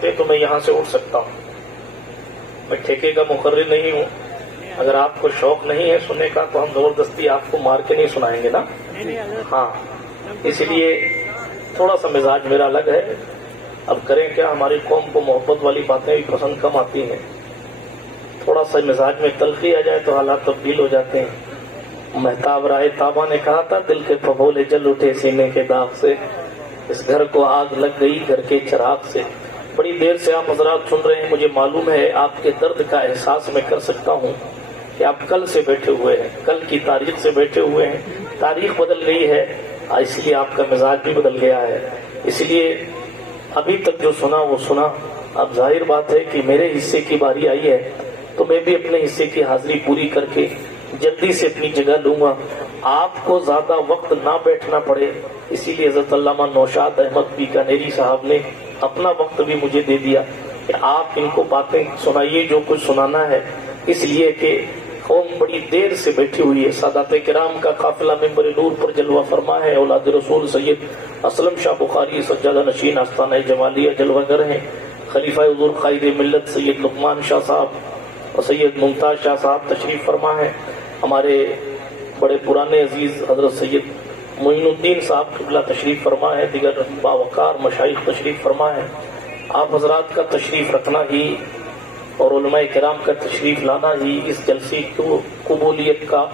سکتے تو میں یہاں سے اٹھ سکتا ہوں. میں ٹھیکے کا مقرر نہیں ہوں. اگر آپ کو شوق نہیں ہے سننے کا تو ہم زبردستی آپ کو مار کے نہیں سنائیں گے نا. ہاں اس لیے تھوڑا سا مزاج میرا الگ ہے. اب کریں کیا، ہماری قوم کو محبت والی باتیں بھی پسند کم آتی ہیں. تھوڑا سا مزاج میں تلخی آ جائے تو حالات تبدیل ہو جاتے ہیں. مہتاب رائے تابا نے کہا تھا دل کے پھپھولے جل اٹھے سینے کے داغ سے، اس گھر کو آگ لگ گئی گھر کے چراغ سے. بڑی دیر سے آپ حضرات سن رہے ہیں. مجھے معلوم ہے آپ کے درد کا احساس میں کر سکتا ہوں کہ آپ کل سے بیٹھے ہوئے ہیں، کل کی تاریخ سے بیٹھے ہوئے ہیں. تاریخ بدل گئی ہے اس لیے آپ کا مزاج بھی بدل گیا ہے. اس لیے ابھی تک جو سنا وہ سنا. اب ظاہر بات ہے کہ میرے حصے کی باری آئی ہے تو میں بھی اپنے حصے کی حاضری پوری کر کے جلدی سے اپنی جگہ لوں گا. آپ کو زیادہ وقت نہ بیٹھنا پڑے اسی لیے حضرت علامہ نوشاد احمد بیکانیری صاحب نے اپنا وقت بھی مجھے دے دیا کہ آپ ان کو باتیں سنائیے جو کچھ سنانا ہے. اس لیے کہ قوم بڑی دیر سے بیٹھی ہوئی ہے. سادات کرام کا قافلہ منبر نور پر جلوہ فرما ہے. اولاد رسول سید اسلم شاہ بخاری سجادہ نشین آستانہ جمالیہ جلوہ گر ہیں. خلیفہ حضور قائد ملت سید لقمان شاہ صاحب اور سید ممتاز شاہ صاحب تشریف فرما ہے. ہمارے بڑے پرانے عزیز حضرت سید معین الدین صاحب قبلہ تشریف فرما ہے. دیگر باوقار مشائخ تشریف فرما ہے. آپ حضرات کا تشریف رکھنا ہی اور علماء کرام کا تشریف لانا ہی اس جلسے کو قبولیت کا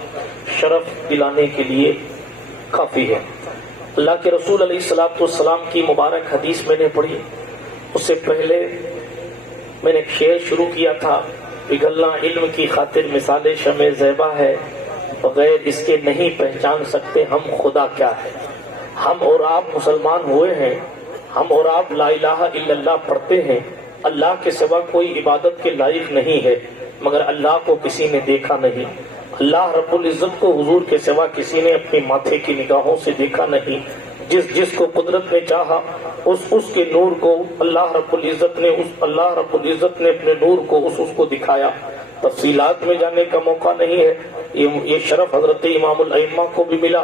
شرف دلانے کے لیے کافی ہے. اللہ کے رسول علیہ الصلوۃ والسلام کی مبارک حدیث میں نے پڑھی. اس سے پہلے میں نے ایک شعر شروع کیا تھا، پگھلنا علم کی خاطر مثال شمع زیبا ہے، بغیر اس کے نہیں پہچان سکتے ہم خدا کیا ہے. ہم اور آپ مسلمان ہوئے ہیں، ہم اور آپ لا الہ الا اللہ پڑھتے ہیں. اللہ کے سوا کوئی عبادت کے لائق نہیں ہے، مگر اللہ کو کسی نے دیکھا نہیں. اللہ رب العزت کو حضور کے سوا کسی نے اپنے ماتھے کی نگاہوں سے دیکھا نہیں. جس کو قدرت نے چاہا اس کے نور کو اللہ رب العزت نے اپنے نور کو اس کو دکھایا. تفصیلات میں جانے کا موقع نہیں ہے. یہ شرف حضرت امام الائمہ کو بھی ملا.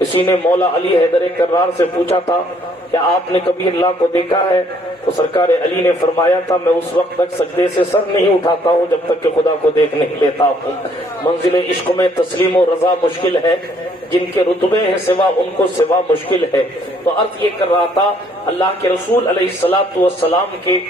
اسی نے مولا علی حیدر کرار سے پوچھا تھا کہ آپ نے کبھی اللہ کو دیکھا ہے؟ تو سرکار علی نے فرمایا تھا میں اس وقت تک سجدے سے سر نہیں اٹھاتا ہوں جب تک کہ خدا کو دیکھ نہیں لیتا ہوں. منزل عشق میں تسلیم و رضا مشکل ہے، جن کے رتبے ہیں سوا ان کو سوا مشکل ہے. تو عرض یہ کر رہا تھا اللہ کے رسول علیہ الصلوۃ والسلام کے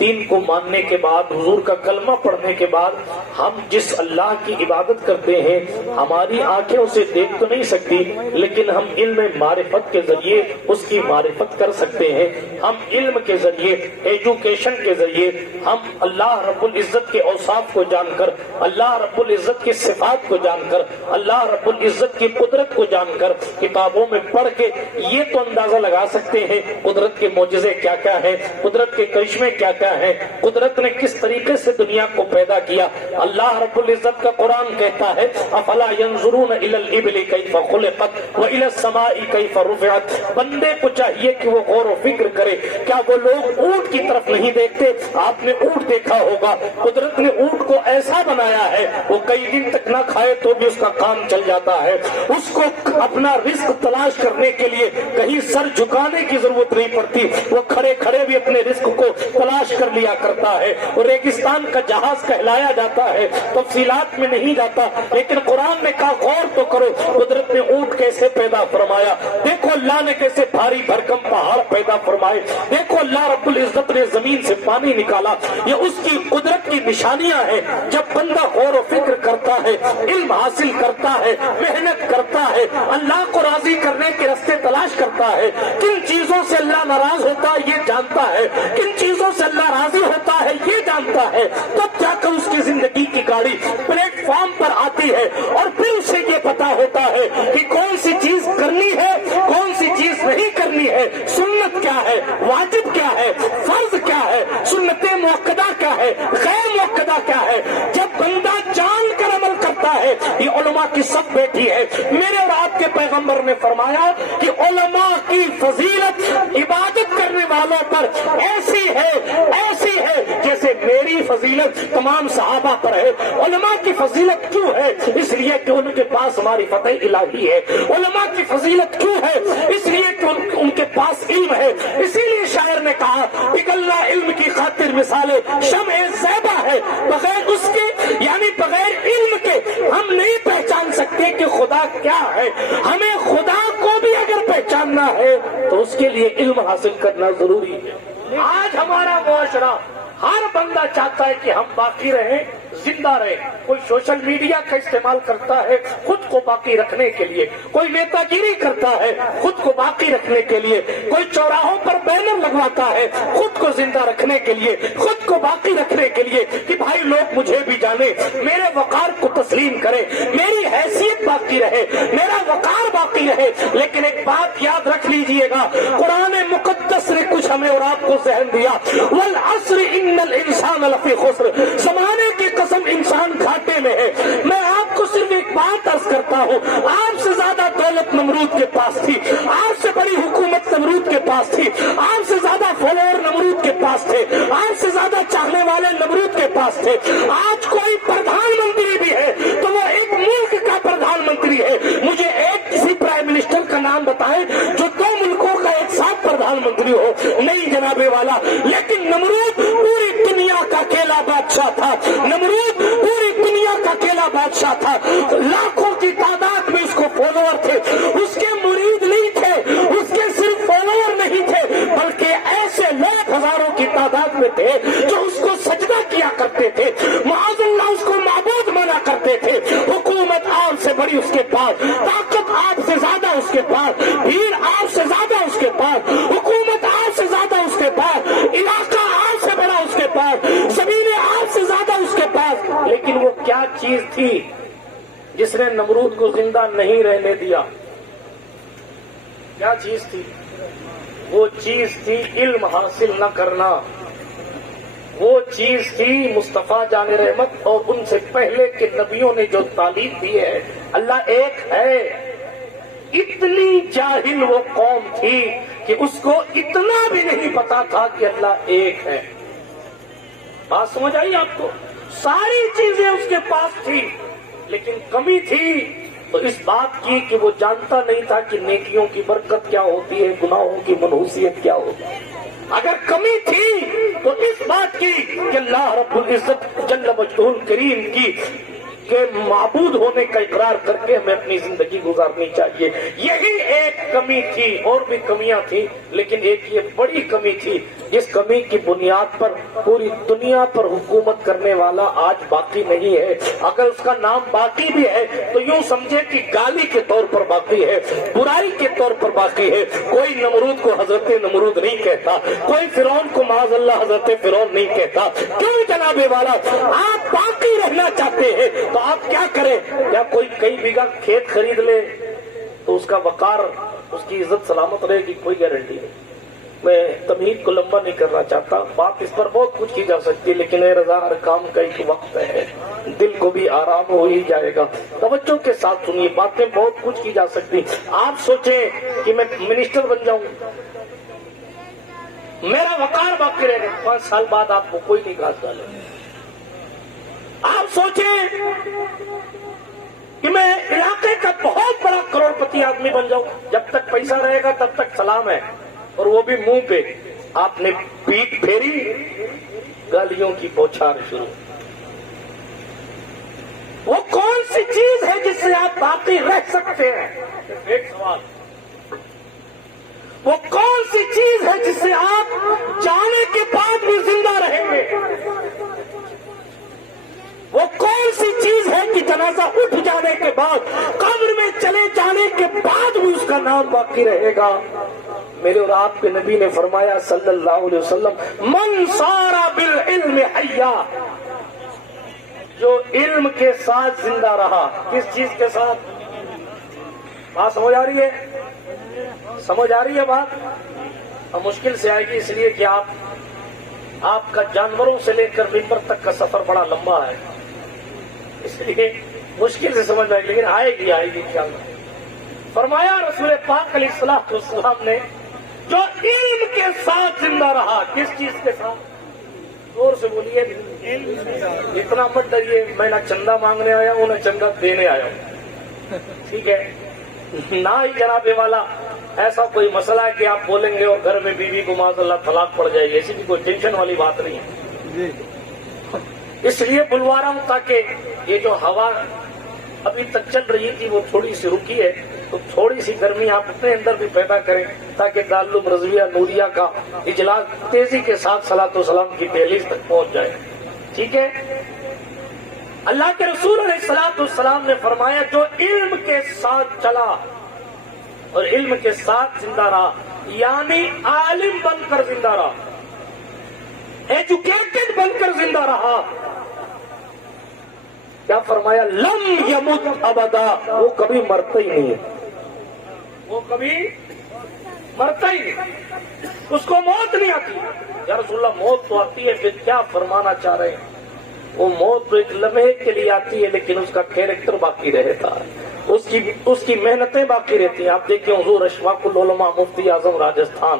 دین کو ماننے کے بعد، حضور کا کلمہ پڑھنے کے بعد ہم جس اللہ کی عبادت کرتے ہیں ہماری آنکھیں اسے دیکھ تو نہیں سکتی، لیکن ہم علم معرفت کے ذریعے اس کی معرفت کر سکتے ہیں. ہم علم کے ذریعے، ایجوکیشن کے ذریعے ہم اللہ رب العزت کے اوصاف کو جان کر، اللہ رب العزت کی صفات کو جان کر، اللہ رب العزت کی قدرت کو جان کر کتابوں میں پڑھ کے یہ تو اندازہ لگا سکتے ہیں قدرت کے معجزے کیا کیا ہیں، قدرت کے کرشمے کیا کیا ہے، قدرت نے کس طریقے سے دنیا کو پیدا کیا. اللہ رب العزت کا قرآن کہتا ہے افلا ينظرون الى الابل كيف خلقت والى السماء كيف رفعت. بندے کو چاہیے کہ وہ غور و فکر کرے. کیا وہ لوگ اونٹ کی طرف نہیں دیکھتے؟ آپ نے اونٹ دیکھا ہوگا. قدرت نے اونٹ کو ایسا بنایا ہے وہ کئی دن تک نہ کھائے تو بھی اس کا کام چل جاتا ہے. اس کو اپنا رزق تلاش کرنے کے لیے کہیں سر جھکانے کی ضرورت نہیں پڑتی. وہ کھڑے کھڑے بھی اپنے رزق کو تلاش کر لیا کرتا ہے. اور ریگستان کا جہاز کہلایا جاتا ہے. تفصیلات میں نہیں جاتا لیکن قرآن نے کہا غور تو کرو قدرت نے اونٹ کیسے پیدا فرمایا. دیکھو اللہ نے کیسے بھاری بھرکم پہاڑ پیدا فرمائے. دیکھو اللہ رب العزت نے زمین سے پانی نکالا. یہ اس کی قدرت کی نشانیاں ہیں. جب بندہ غور و فکر کرتا ہے، علم حاصل کرتا ہے، محنت کرتا ہے، اللہ کو راضی کرنے کے راستے تلاش کرتا ہے، کن چیزوں سے اللہ ناراض ہوتا ہے یہ جانتا ہے، کن چیزوں سے اللہ راضی ہوتا ہے یہ جانتا ہے، تب جا کر اس کی زندگی کی گاڑی پلیٹ فارم پر آتی ہے. اور پھر اسے یہ پتا ہوتا ہے کہ کون سی چیز کرنی ہے، کون سی چیز نہیں کرنی ہے، سنت کیا ہے، واجب کیا ہے، فرض کیا ہے، سنت مؤکدہ کیا ہے، غیر مؤکدہ کیا ہے. جب بندہ جان کر عمل کرتا ہے، یہ علماء کی سب بیٹھی ہے. میرے اور آپ کے پیغمبر نے فرمایا کہ علماء کی فضیلت عبادت کرنے والوں پر ایسی ہے جیسے میری فضیلت تمام صحابہ پر ہے. علماء کی فضیلت کیوں ہے؟ اس لیے کہ ان کے پاس معرفت الہی ہے. علماء کی فضیلت کیوں ہے؟ اس لیے کہ ان کے پاس علم ہے. اسی لیے شاعر نے کہا پگھلنا کی مثال شمع زیبا ہے، بغیر اس کے یعنی بغیر علم کے ہم نہیں پہچان سکتے کہ خدا کیا ہے۔ ہمیں خدا کو بھی اگر پہچاننا ہے تو اس کے لیے علم حاصل کرنا ضروری ہے۔ آج ہمارا معاشرہ ہر بندہ چاہتا ہے کہ ہم باقی رہیں، زندہ رہیں۔ کوئی سوشل میڈیا کا استعمال کرتا ہے خود کو باقی رکھنے کے لیے، کوئی نیتا گیری کرتا ہے خود کو باقی رکھنے کے لیے، کوئی چوراہوں پر بینر لگواتا ہے خود کو زندہ رکھنے کے لیے، خود کو باقی رکھنے کے لیے کہ بھائی لوگ مجھے بھی جانے، میرے وقار کو تسلیم کرے، میری حیثیت باقی رہے، میرا وقار باقی رہے۔ لیکن ایک بات یاد رکھ لیجئے گا، قرآن مقدس نے کچھ ہمیں اور آپ کو ذہن دیا، والعصر ان الانسان لفی خسر، زمانے کی قسم انسان گھاٹے میں ہے۔ میں آپ کو صرف ایک بات عرض کرتا ہوں، آپ سے زیادہ دولت نمرود کے پاس تھی، آپ سے بڑی حکومت نمرود کے پاس تھی، آپ سے زیادہ فالوور نمرود کے پاس تھے، آپ سے زیادہ چاہنے والے نمرود کے پاس تھے۔ آج کوئی پردھان منتری بھی ہے تو وہ ایک ملک کا پردھان منتری ہے۔ مجھے ایک کسی پرائم منسٹر کا نام بتائیں جو 2 ملکوں کا ایک ساتھ پردھان منتری ہو، نہیں جناب والا۔ لیکن نمرود پوری دنیا کا اکیلا بادشاہ تھا، نمرود پوری دنیا کا اکیلا بادشاہ تھا، لاکھوں کی تعداد میں اس کو فالوور تھے، اس کے مرید نہیں تھے، اس کے صرف فالوور نہیں تھے بلکہ ایسے لاکھ ہزاروں کی تعداد میں تھے جو اس کو سجدہ کیا کرتے تھے، معاذ اللہ اس کو معبود مانا کرتے تھے۔ حکومت آپ سے بڑی اس کے پاس، طاقت آپ سے زیادہ اس کے پاس، بھیڑ آپ سے زیادہ اس کے پاس، حکومت آپ سے زیادہ اس کے پاس، علاقہ آپ سے بڑا اس کے پاس، زمینیں آپ سے زیادہ اس کے پاس۔ لیکن وہ کیا چیز تھی جس نے نمرود کو زندہ نہیں رہنے دیا؟ کیا چیز تھی؟ وہ چیز تھی علم حاصل نہ کرنا، وہ چیز تھی مصطفیٰ جان رحمت اور ان سے پہلے کے نبیوں نے جو تعلیم دی ہے، اللہ ایک ہے۔ اتنی جاہل وہ قوم تھی کہ اس کو اتنا بھی نہیں پتا تھا کہ اللہ ایک ہے۔ بات سمجھ آئی آپ کو؟ ساری چیزیں اس کے پاس تھی لیکن کمی تھی تو اس بات کی کہ وہ جانتا نہیں تھا کہ نیکیوں کی برکت کیا ہوتی ہے، گناہوں کی منحوسیت کیا ہوتی ہے۔ اگر کمی تھی تو اس بات کی کہ اللہ رب العزت جل مجدہ الکریم کی کہ معبود ہونے کا اقرار کر کے ہمیں اپنی زندگی گزارنی چاہیے۔ یہی ایک کمی تھی، اور بھی کمیاں تھیں لیکن ایک یہ بڑی کمی تھی جس کمی کی بنیاد پر پوری دنیا پر حکومت کرنے والا آج باقی نہیں ہے۔ اگر اس کا نام باقی بھی ہے تو یوں سمجھے کہ گالی کے طور پر باقی ہے، برائی کے طور پر باقی ہے۔ کوئی نمرود کو حضرت نمرود نہیں کہتا، کوئی فرعون کو معاذ اللہ حضرت فرعون نہیں کہتا۔ کیوں جناب والا؟ آپ باقی رہنا چاہتے ہیں تو آپ کیا کریں؟ کیا کوئی کئی بیگھہ کھیت خرید لے تو اس کا وقار، اس کی عزت سلامت رہے گی؟ کوئی گارنٹی نہیں۔ میں تمہید کو لمبا نہیں کرنا چاہتا، بات اس پر بہت کچھ کی جا سکتی، لیکن اے رضا ہر کام کا ایک وقت ہے، دل کو بھی آرام ہو ہی جائے گا۔ توجہ کے ساتھ سنیے، باتیں بہت کچھ کی جا سکتی۔ آپ سوچیں کہ میں منسٹر بن جاؤں، میرا وقار باقی رہے گا، 5 سال بعد آپ کو کوئی نہیں گھاس ڈالے۔ آپ سوچیں کہ میں علاقے کا بہت بڑا کروڑ پتی آدمی بن جاؤں، جب تک پیسہ رہے گا تب تک سلام ہے، اور وہ بھی منہ پہ۔ آپ نے پیٹ پھیری، گالیوں کی بوچھار شروع۔ وہ کون سی چیز ہے جس سے آپ باقی رہ سکتے ہیں؟ ایک سوال، وہ کون سی چیز ہے جس سے آپ جانے کے بعد بھی زندہ رہیں گے؟ وہ کون سی چیز ہے کہ جنازہ اٹھ جانے کے بعد، قبر میں چلے جانے کے بعد بھی اس کا نام باقی رہے گا؟ میرے اور آپ کے نبی نے فرمایا صلی اللہ علیہ وسلم، من سارا بالعلم حیا، جو علم کے ساتھ زندہ رہا۔ کس چیز کے ساتھ؟ بات سمجھ آ رہی ہے؟ سمجھ آ رہی ہے بات؟ اب مشکل سے آئے گی، اس لیے کہ آپ کا جانوروں سے لے کر ممبر تک کا سفر بڑا لمبا ہے، اس لیے مشکل سے سمجھ آئے گی، لیکن آئے گی انشاءاللہ۔ فرمایا رسول پاک علیہ الصلوۃ والسلام نے، جو علم کے ساتھ زندہ رہا۔ کس چیز کے ساتھ؟ زور سے بولیے، اتنا مت ڈریے، میں نہ چندہ مانگنے آیا ہوں نہ چندہ دینے آیا ہوں، ٹھیک ہے؟ نہ ہی جناب والا ایسا کوئی مسئلہ ہے کہ آپ بولیں گے اور گھر میں بیوی کو معاذ اللہ طلاق پڑ جائے گی، ایسی بھی کوئی ٹینشن والی بات نہیں ہے۔ اس لیے بلوا رہا ہوں تاکہ یہ جو ہوا ابھی تک چل رہی تھی وہ تھوڑی سی رکی ہے، تو تھوڑی سی گرمی آپ اپنے اندر بھی پیدا کریں تاکہ دارالعلوم رضویہ نوریہ کا اجلاس تیزی کے ساتھ صلاۃ و سلام کی دہلیز تک پہنچ جائے. ٹھیک ہے. اللہ کے رسول علیہ الصلوۃ والسلام نے فرمایا جو علم کے ساتھ چلا اور علم کے ساتھ زندہ رہا، یعنی عالم بن کر زندہ رہا، ایجوکیٹڈ بن کر زندہ رہا، کیا فرمایا؟ لم یمت ابدا، وہ کبھی مرتا ہی نہیں ہے، وہ کبھی مرتا ہی نہیں، اس کو موت نہیں آتی. یا رسول اللہ موت تو آتی ہے، پھر کیا فرمانا چاہ رہے ہیں؟ وہ موت تو ایک لمحے کے لیے آتی ہے لیکن اس کا کیریکٹر باقی رہتا ہے، اس کی محنتیں باقی رہتی ہیں. آپ دیکھیں حضور اشفاق العلماء مفتی اعظم راجستھان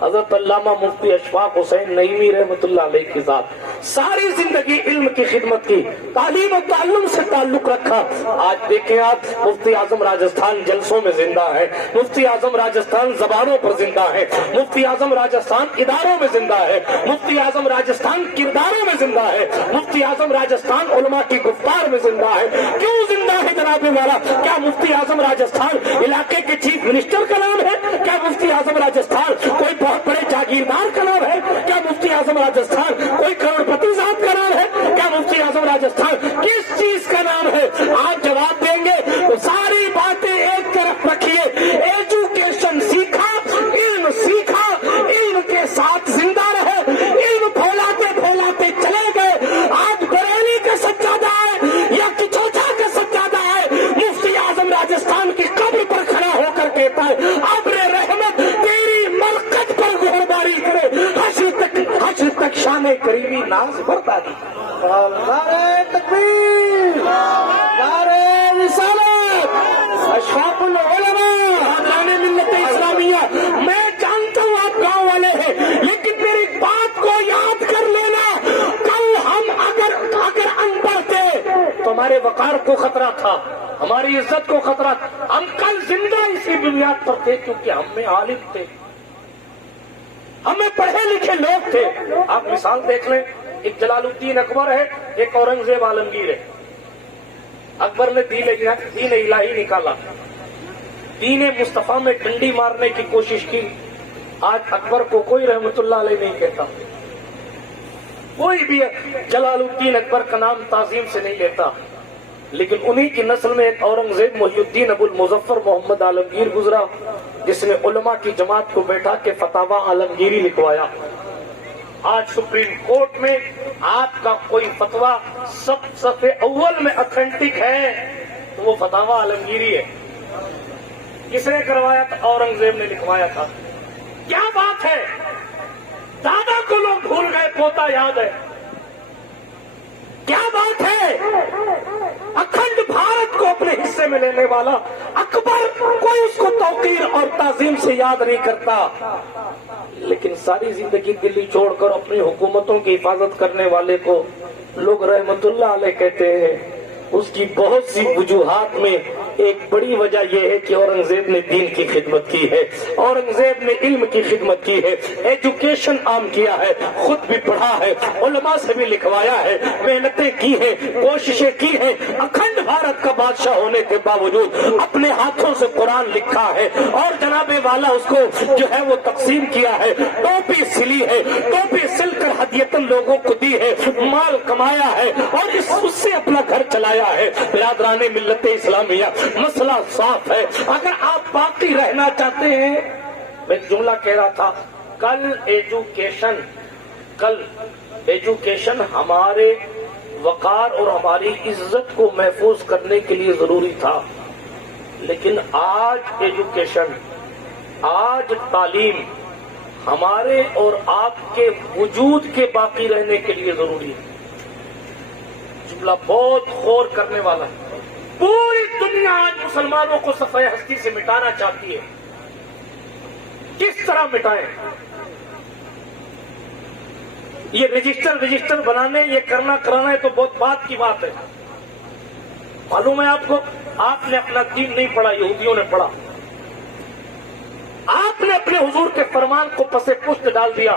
حضرت علامہ مفتی اشفاق حسین نعیمی رحمۃ اللہ علیہ کی ذات ساری زندگی علم کی خدمت کی، تعلیم و تعلم سے تعلق رکھا. آج دیکھیں آپ مفتی اعظم راجستھان جلسوں میں زندہ ہے، مفتی اعظم راجستھان زبانوں پر زندہ ہے، مفتی اعظم راجستھان اداروں میں زندہ ہے، مفتی اعظم راجستھان کرداروں میں زندہ ہے، مفتی اعظم راجستھان علماء کی گفتار میں زندہ ہے. کیوں زندہ ہے جناب والا؟ کیا مفتی اعظم راجستھان علاقے کے چیف منسٹر کا نام ہے؟ کیا مفتی اعظم راجستھان کوئی بہت بڑے جاگیردار کا نام ہے؟ کیا مفتی اعظم راجستھان کوئی کروڑپتی ذات کا نام ہے؟ کیا مفتی اعظم راجستھان کس چیز کا نام ہے؟ آپ جواب دیں گے تو ساری باتیں ایک طرف رکھیے. ایجوکیشن سیکھا، علم سیکھا، علم کے ساتھ زندہ رہے، علم پھیلاتے پھیلاتے چلے گئے. آج بریلی کا سجادہ ہے یا کچوچا کا سجادہ ہے، مفتی اعظم راجستھان کی قبر پر کھڑا ہو کر کہتا ہے ابر رحمت تیری مرکز پر گہرباری کرے، حشر تک شان کریمی ناز برتا دی. نعرہ تکبیر، نعرہ رسالت، اشفاق العلماء، حامیان ملت اسلامیہ. میں جانتا ہوں آپ گاؤں والے ہیں لیکن میری بات کو یاد کر لینا، کل ہم اگر ان پڑھ تھے تو ہمارے وقار کو خطرہ تھا، ہماری عزت کو خطرہ تھا. ہم کل زندہ اسی بنیاد پر تھے کیونکہ ہم میں عالم تھے، ہمیں پڑھے لکھے لوگ تھے. آپ مثال دیکھ لیں، ایک جلال الدین اکبر ہے، ایک اورنگزیب عالمگیر ہے. اکبر نے دین الہی نکالا، دین مصطفیٰ میں ڈنڈی مارنے کی کوشش کی. آج اکبر کو کوئی رحمت اللہ علیہ نہیں کہتا، کوئی بھی جلال الدین اکبر کا نام تعظیم سے نہیں لیتا. لیکن انہی کی نسل میں ایک اورنگزیب محی الدین ابو المظفر محمد عالمگیر گزرا، جس نے علماء کی جماعت کو بیٹھا کے فتاوی عالمگیری لکھوایا. آج سپریم کورٹ میں آپ کا کوئی فتویٰ صفحے اول میں اتھینٹک ہے تو وہ فتاوی عالمگیری ہے. کس نے کروایا تھا؟ اورنگزیب نے لکھوایا تھا. کیا بات ہے؟ دادا کو لوگ بھول گئے، پوتا یاد ہے. کیا بات ہے؟ اکھنڈ بھارت کو اپنے حصے میں لینے والا اکبر، کوئی اس کو توقیر اور تعظیم سے یاد نہیں کرتا. لیکن ساری زندگی دلی چھوڑ کر اپنی حکومتوں کی حفاظت کرنے والے کو لوگ رحمت اللہ علیہ کہتے ہیں. اس کی بہت سی وجوہات میں ایک بڑی وجہ یہ ہے کہ اورنگزیب نے دین کی خدمت کی ہے، اورنگزیب نے علم کی خدمت کی ہے، ایجوکیشن عام کیا ہے، خود بھی پڑھا ہے، علماء سے بھی لکھوایا ہے، محنتیں کی ہیں، کوششیں کی ہیں. اکھنڈ بھارت کا بادشاہ ہونے کے باوجود اپنے ہاتھوں سے قرآن لکھا ہے اور جناب والا اس کو جو ہے وہ تقسیم کیا ہے. ٹوپی سلی ہے، ٹوپی سل کر ہدیتاً لوگوں کو دی ہے، مال کمایا ہے اور اس سے اپنا گھر چلایا ہے. برادران ملت اسلامیہ، مسئلہ صاف ہے. اگر آپ باقی رہنا چاہتے ہیں، میں جملہ کہہ رہا تھا کل ایجوکیشن ہمارے وقار اور ہماری عزت کو محفوظ کرنے کے لیے ضروری تھا. لیکن آج ایجوکیشن، آج تعلیم ہمارے اور آپ کے وجود کے باقی رہنے کے لیے ضروری ہے. جملہ بہت غور کرنے والا ہے. پوری دنیا آج مسلمانوں کو صفحہ ہستی سے مٹانا چاہتی ہے. کس طرح مٹائیں؟ یہ رجسٹر بنانے، یہ کرنا کرانا ہے تو بہت بات کی بات ہے. معلوم ہے آپ کو، آپ نے اپنا دین نہیں پڑھا، یہودیوں نے پڑھا. آپ نے اپنے حضور کے فرمان کو پس پشت ڈال دیا.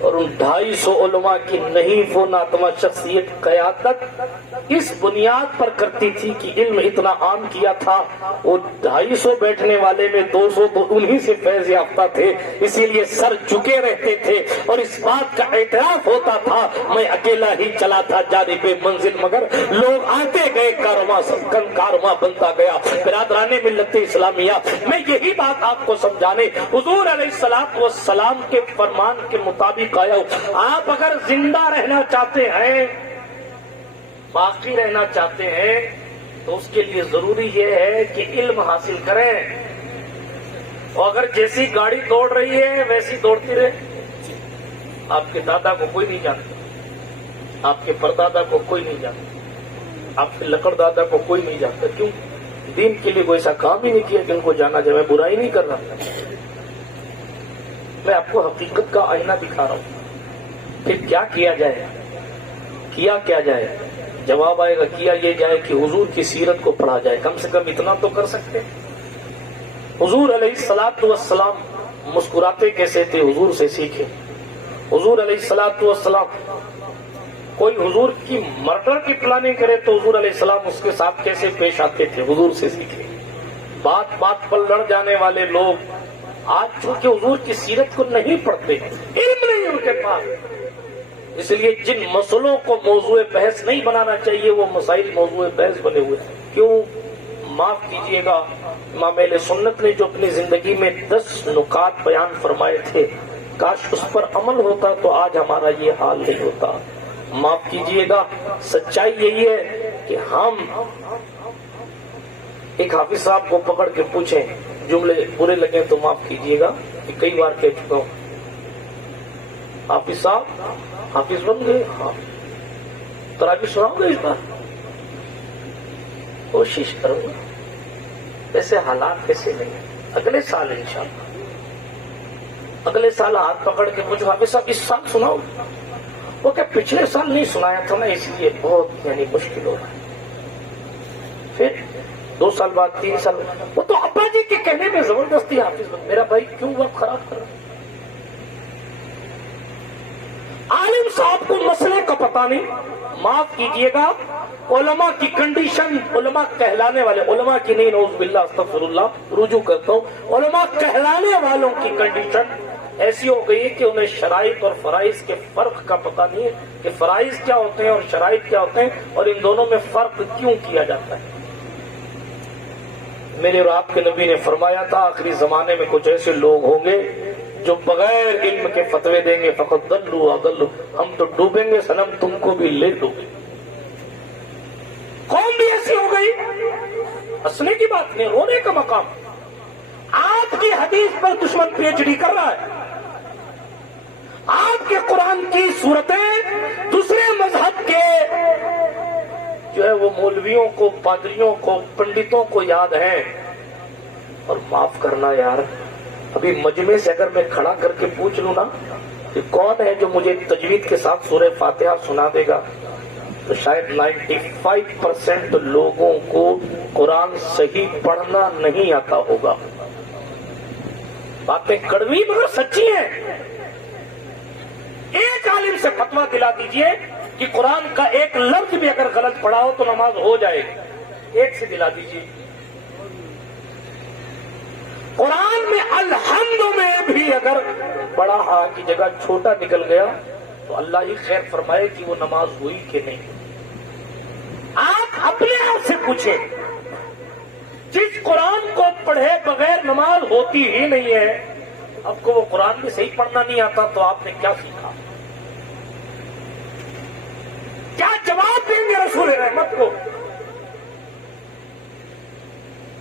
اور ان 250 علماء کی نحیف و ناتما شخصیت قیادت اس بنیاد پر کرتی تھی کہ علم اتنا عام کیا تھا، وہ 250 بیٹھنے والے میں 200 تو انہی سے فیض یافتہ تھے، اسی لیے سر جھکے رہتے تھے اور اس بات کا اعتراف ہوتا تھا میں اکیلا ہی چلا تھا جانب منزل، مگر لوگ آتے گئے، کارواں بنتا گیا۔ برادران ملت اسلامیہ، میں یہی بات آپ کو سمجھانے حضور علیہ السلام کے فرمان کے مطابق آیا ہوں۔ آپ اگر زندہ رہنا چاہتے ہیں، باقی رہنا چاہتے ہیں، تو اس کے لیے ضروری یہ ہے کہ علم حاصل کریں، اور اگر جیسی گاڑی دوڑ رہی ہے ویسی دوڑتی رہے۔ آپ کے دادا کو کوئی نہیں جانتا، آپ کے پردادا کو کوئی نہیں جانتا، آپ کے لکڑ دادا کو کوئی نہیں جانتا، کیوں؟ دین کے لیے کوئی ایسا کام ہی نہیں کیا کہ ان کو جانا جائے۔ میں برائی نہیں کر رہا، میں آپ کو حقیقت کا آئینہ دکھا رہا ہوں۔ پھر کیا کیا جائے؟ کیا جائے؟ جواب آئے گا کیا یہ جائے کہ حضور کی سیرت کو پڑھا جائے، کم سے کم اتنا تو کر سکتے۔ حضور علیہ السلام مسکراتے کیسے تھے؟ حضور سے سیکھے۔ حضور علیہ السلام کوئی حضور کی مرڈر کی پلاننگ کرے تو حضور علیہ السلام اس کے ساتھ کیسے پیش آتے تھے؟ حضور سے سیکھے۔ بات بات پر لڑ جانے والے لوگ آج چونکہ حضور کی سیرت کو نہیں پڑھتے، علم نہیں ان کے پاس، اس لیے جن مسئلوں کو موضوع بحث نہیں بنانا چاہیے وہ مسائل موضوع بحث بنے ہوئے ہیں۔ کیوں؟ معاف کیجئے گا، امام اہل سنت نے جو اپنی زندگی میں 10 نکات بیان فرمائے تھے، کاش اس پر عمل ہوتا تو آج ہمارا یہ حال نہیں ہوتا۔ معاف کیجئے گا، سچائی یہی ہے کہ ہم ایک حافظ صاحب کو پکڑ کے پوچھیں، جملے برے لگے تو معاف کیجئے گا کہ کئی بار کہہ چکا ہوں، حافظ صاحب حافظ بن گئے، ہاں تراویح سناؤں گے اس بار؟ کوشش کروں گا، ایسے حالات کیسے نہیں، اگلے سال انشاءاللہ، اگلے سال ہاتھ پکڑ کے مجھے حافظ صاحب اس سال سناؤ، وہ کہ پچھلے سال نہیں سنایا تھا نا اس لیے بہت مشکل ہو رہا ہے۔ پھر 2 سال بعد 3 سال، وہ تو ابا جی کے کہنے میں زبردستی حافظ بن، میرا بھائی کیوں وقت خراب کر رہا؟ عالم صاحب کو مسئلے کا پتہ نہیں، معاف کیجئے گا، علماء کی کنڈیشن، علماء کہلانے والے، علماء کی نہیں، نعوذ باللہ استغفر اللہ، رجوع کرتا ہوں، علماء کہلانے والوں کی کنڈیشن ایسی ہو گئی ہے کہ انہیں شرائط اور فرائض کے فرق کا پتہ نہیں ہے کہ فرائض کیا ہوتے ہیں اور شرائط کیا ہوتے ہیں، اور ان دونوں میں فرق کیوں کیا جاتا ہے۔ میرے اور آپ کے نبی نے فرمایا تھا آخری زمانے میں کچھ ایسے لوگ ہوں گے جو بغیر علم کے فتوے دیں گے، فقط ضلوا ضلوا، ہم تو ڈوبیں گے صنم تم کو بھی لے ڈوبیں۔ قوم بھی ایسی ہو گئی، ہنسنے کی بات نہیں، رونے کا مقام۔ آپ کی حدیث پر دشمن پی ایچ ڈی کر رہا ہے، آپ کے قرآن کی صورتیں دوسرے مذہب کے جو ہے وہ مولویوں کو، پادریوں کو، پنڈتوں کو یاد ہیں۔ اور معاف کرنا یار، ابھی مجمع سے اگر میں کھڑا کر کے پوچھ لوں نا کہ کون ہے جو مجھے تجوید کے ساتھ سورہ فاتحہ سنا دے گا، تو شاید 95% لوگوں کو قرآن صحیح پڑھنا نہیں آتا ہوگا۔ باتیں کڑوی مگر سچی ہیں۔ ایک عالم سے فتویٰ دلا دیجئے کہ قرآن کا ایک لفظ بھی اگر غلط پڑھا ہو تو نماز ہو جائے گی، ایک سے دلا دیجئے۔ قرآن میں الحمد میں بھی اگر بڑا ہا کی جگہ چھوٹا نکل گیا تو اللہ ہی خیر فرمائے کہ وہ نماز ہوئی کہ نہیں۔ آپ اپنے آپ سے پوچھیں، جس قرآن کو پڑھے بغیر نماز ہوتی ہی نہیں ہے، آپ کو وہ قرآن بھی صحیح پڑھنا نہیں آتا تو آپ نے کیا سیکھا؟ کیا جواب دیں گے رسول رحمت کو؟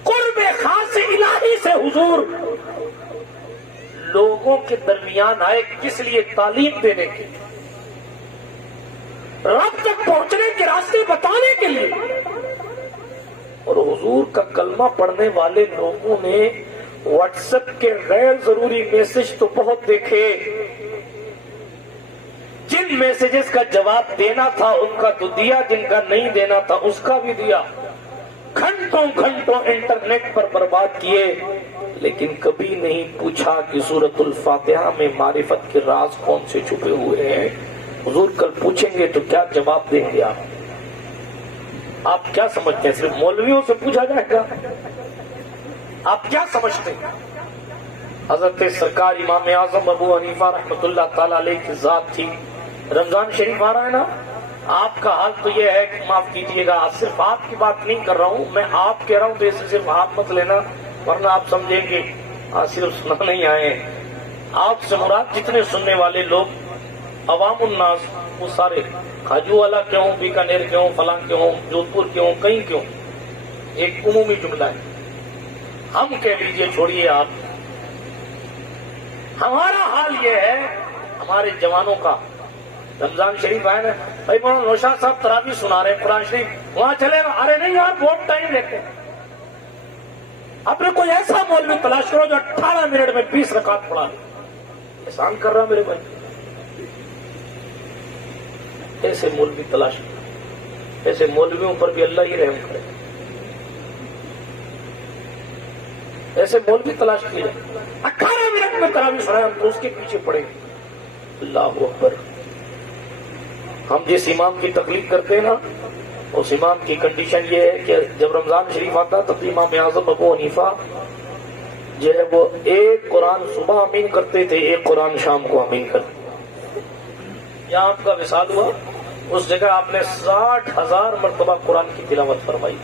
قرب خاص الہی سے حضور لوگوں کے درمیان آئے، کس لیے؟ تعلیم دینے کے لیے، رب تک پہنچنے کے راستے بتانے کے لیے۔ اور حضور کا کلمہ پڑھنے والے لوگوں نے واٹس ایپ کے غیر ضروری میسج تو بہت دیکھے، جن میسجز کا جواب دینا تھا ان کا تو دیا، جن کا نہیں دینا تھا اس کا بھی دیا، گھنٹوں گھنٹوں انٹرنیٹ پر برباد کیے، لیکن کبھی نہیں پوچھا کہ سورۃ الفاتحہ میں معرفت کے راز کون سے چھپے ہوئے ہیں. حضور کل پوچھیں گے تو کیا جواب دیں گے آپ کیا سمجھتے ہیں؟ صرف مولویوں سے پوچھا جائے گا؟ آپ کیا سمجھتے ہیں؟ حضرت سرکار امام اعظم ابو حنیفہ رحمۃ اللہ تعالی علیہ کی ذات تھی. رمضان شریف آ رہا ہے نا، آپ کا حال تو یہ ہے کہ معاف کیجیے گا، صرف آپ کی بات نہیں کر رہا ہوں، میں آپ کہہ رہا ہوں تو اسے صرف آپ مت لینا، ورنہ آپ سمجھیں گے صرف سنا نہیں آئے ہیں. آپ سے مراد جتنے سننے والے لوگ عوام الناس، وہ سارے کھاجو والا کیوں، بیکانیر کیوں، فلاں کیوں، جودھپور کیوں، کہیں کیوں، ایک عمومی جملہ ہے. ہم کہہ لیجئے، چھوڑیے آپ، ہمارا حال یہ ہے، ہمارے جوانوں کا. رمضان شریف آئے نا، بھائی مولانا نوشاد صاحب تراویح سنا رہے ہیں قرآن شریف، وہاں چلے نا، ارے نہیں یار بہت ٹائم لیتے ہیں. اپنے کوئی ایسا مولوی تلاش کرو جو 18 منٹ میں 20 رکعت پڑھا لے. احسان کر رہا میرے بھائی، ایسے مولوی تلاش کرو، ایسے مولویوں پر بھی اللہ ہی رحم کرے. ایسے مولوی تلاش کیے 18 منٹ میں تراویح سنائے، ہم تو اس کے پیچھے پڑے. اللہ اکبر. ہم جس امام کی تقلید کرتے ہیں نا، اس امام کی کنڈیشن یہ ہے کہ جب رمضان شریف آتا تو امام اعظم ابو حنیفہ جو ہے وہ ایک قرآن صبح امین کرتے تھے، ایک قرآن شام کو امین کرتے. یہاں آپ کا وصال ہوا، اس جگہ آپ نے 60,000 مرتبہ قرآن کی تلاوت فرمائی.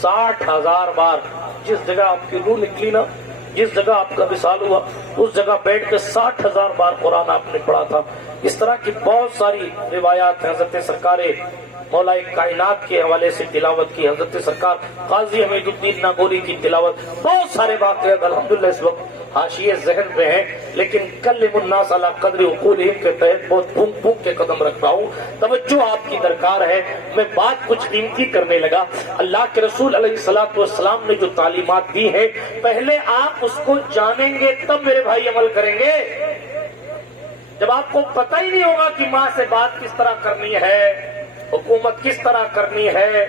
60,000 بار. جس جگہ آپ کی روح نکلی نا، جس جگہ آپ کا وصال ہوا، اس جگہ بیٹھ کے 60,000 بار قرآن آپ نے پڑھا تھا. اس طرح کی بہت ساری روایات ہیں. حضرت سرکار مولا کائنات کے حوالے سے تلاوت کی، حضرت سرکار قاضی حمید الدین ناگوری کی تلاوت، بہت سارے واقعات الحمدللہ اس وقت حاشیے ذہن پہ ہیں، لیکن کلم الناس علی قدر عقولہم کے تحت بہت پھونک پھونک کے قدم رکھ رہا ہوں. توجہ آپ کی درکار ہے. میں بات کچھ قیمتی کرنے لگا. اللہ کے رسول علیہ الصلوۃ والسلام نے جو تعلیمات دی ہیں، پہلے آپ اس کو جانیں گے تب میرے بھائی عمل کریں گے. جب آپ کو پتہ ہی نہیں ہوگا کہ ماں سے بات کس طرح کرنی ہے، حکومت کس طرح کرنی ہے،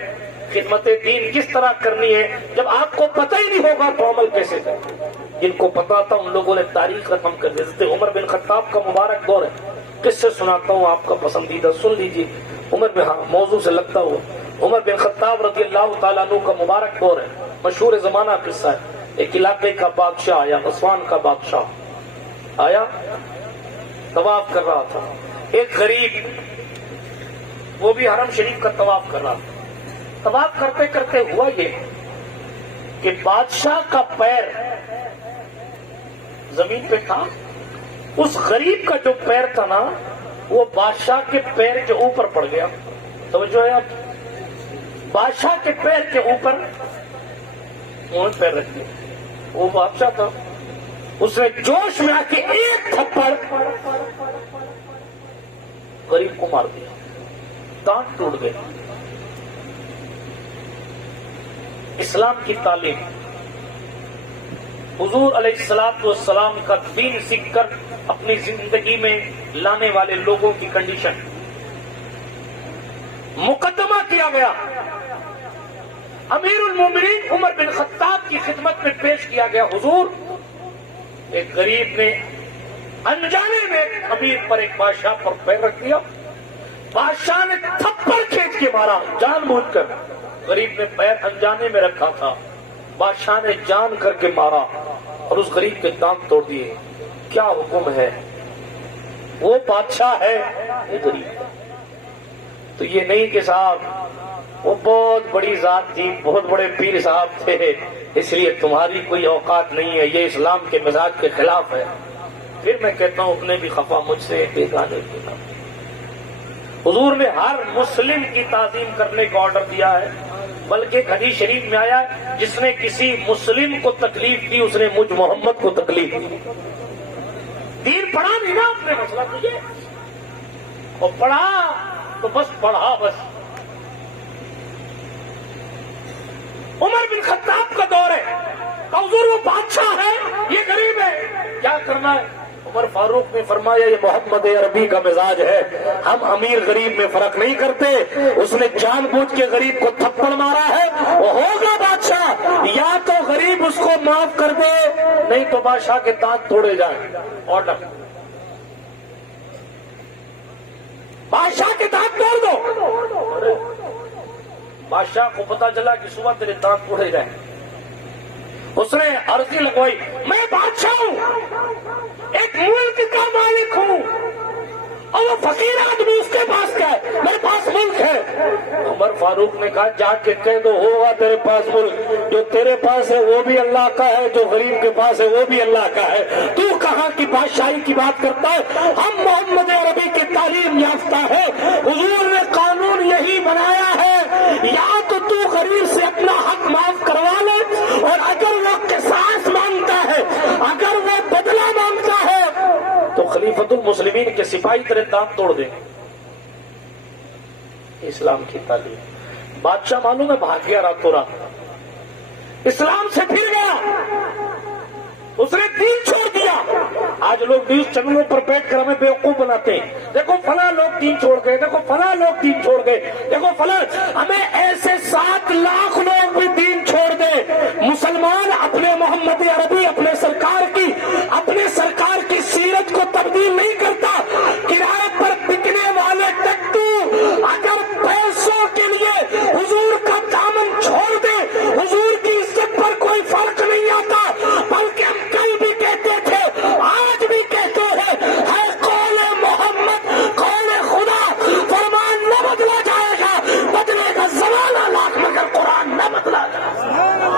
خدمت دین کس طرح کرنی ہے، جب آپ کو پتہ ہی نہیں ہوگا تو عمل کیسے کریں؟ جن کو پتا تھا ان لوگوں نے تاریخ رقم کر دی. حضرت عمر بن خطاب کا مبارک دور ہے. کس سے سناتا ہوں آپ کا پسندیدہ، سن لیجیے. عمر بن، موضوع سے لگتا ہوا، عمر بن خطاب رضی اللہ تعالیٰ عنہ کا مبارک دور ہے. مشہور زمانہ قصہ ہے. ایک علاقے کا بادشاہ آیا، غسوان کا بادشاہ آیا، طواف کر رہا تھا. ایک غریب، وہ بھی حرم شریف کا طواف کر رہا تھا. طواف کرتے کرتے ہوا یہ کہ بادشاہ کا پیر زمین پہ تھا. اس غریب کا جو پیر تھا نا، وہ بادشاہ کے پیر کے اوپر پڑ گیا. توجہ ہے آپ، بادشاہ کے پیر کے اوپر انہوں نے پیر رکھ دیا. وہ بادشاہ تھا، اس نے جوش میں آ کے ایک تھپڑ غریب کو مار دیا. دانت ٹوٹ گئے. اسلام کی تعلیم، حضور علیہ الصلوۃ والسلام کا دین سیکھ کر اپنی زندگی میں لانے والے لوگوں کی کنڈیشن، مقدمہ کیا گیا. امیر المومنین عمر بن خطاب کی خدمت میں پیش کیا گیا. حضور، ایک غریب نے انجانے میں ایک امیر پر، ایک بادشاہ پر پیر رکھ دیا. بادشاہ نے تھپڑ کھینچ کے مارا جان بوجھ کر. غریب نے پیر انجانے میں رکھا تھا، بادشاہ نے جان کر کے مارا اور اس غریب کے دانت توڑ دیے. کیا حکم ہے؟ وہ بادشاہ ہے، یہ غریب. تو یہ نہیں کہ صاحب وہ بہت بڑی ذات تھی، بہت بڑے پیر صاحب تھے، اس لیے تمہاری کوئی اوقات نہیں ہے. یہ اسلام کے مزاج کے خلاف ہے. پھر میں کہتا ہوں اپنے بھی خفا مجھ سے بیگانے کے نام. حضور نے ہر مسلم کی تعظیم کرنے کا آرڈر دیا ہے، بلکہ ایک حدیث شریف میں آیا جس نے کسی مسلم کو تکلیف دی، اس نے مجھ محمد کو تکلیف دی. دین پڑھا نہیں نا آپ نے، مسئلہ تو یہ، اور پڑھا تو بس پڑھا بس. عمر بن خطاب کا دور ہے، حضور وہ بادشاہ ہے، یہ غریب ہے، کیا کرنا ہے؟ عمر فاروق نے فرمایا یہ محمد عربی کا مزاج ہے، ہم امیر غریب میں فرق نہیں کرتے، اس نے جان بوجھ کے غریب کو تھپڑ مارا ہے، وہ ہوگا بادشاہ، یا تو غریب اس کو معاف کر دے نہیں تو بادشاہ کے دانت توڑے جائیں۔ آرڈر، بادشاہ کے دانت توڑ دو۔ بادشاہ کو پتا چلا کہ صبح تیرے دانت توڑے جائیں، اس نے عرضی لگوائی میں بادشاہ ہوں، ایک ملک کا مالک ہوں، اور وہ فقیر آدمی اس کے پاس کیا ہے، میرے پاس ملک ہے۔ عمر فاروق نے کہا جا کے کہہ دو ہوگا تیرے پاس ملک، جو تیرے پاس ہے وہ بھی اللہ کا ہے، جو غریب کے پاس ہے وہ بھی اللہ کا ہے، تو کہاں کی بادشاہی کی بات کرتا ہے؟ ہم محمد عربی کی تعلیم یافتہ ہے، حضور نے قانون یہی بنایا ہے، یا تو غریب سے اپنا حق معاف کروا لے، اور اگر وہ قصاص مانگتا ہے، اگر وہ بدلہ مانگتا ہے تو خلیفۃ المسلمین کے سپاہی تیرے دانت توڑ دیں۔ اسلام کی تعلیم، بادشاہ معلوم ہے بھاگ گیا راتوں رات، اسلام سے پھر گیا، اس نے دین چھوڑ دیا۔ آج لوگ نیوز چینلوں پر بیٹھ کر ہمیں بیوقوف بناتے ہیں، دیکھو فلاں لوگ دین چھوڑ گئے، دیکھو فلاں لوگ دین چھوڑ گئے، دیکھو فلاں، ہمیں ایسے 7 لاکھ لوگ بھی دین چھوڑ دے، مسلمان اپنے محمد عربی اپنے سرکار کی سیرت کو تبدیل نہیں کرتا۔ کرائے پر بکنے والے ٹٹو اگر پیسوں کے لیے حضور کا دامن چھوڑ دے، حضور کی عزت پر کوئی فرق نہیں آتا، بلکہ ہم کل بھی کہتے تھے آج بھی کہتے ہیں، ہے قول محمد قول خدا، فرمان نہ بدلا جائے گا، بدلے گا زمانہ لاکھ مگر قرآن نہ بدلا جائے گا۔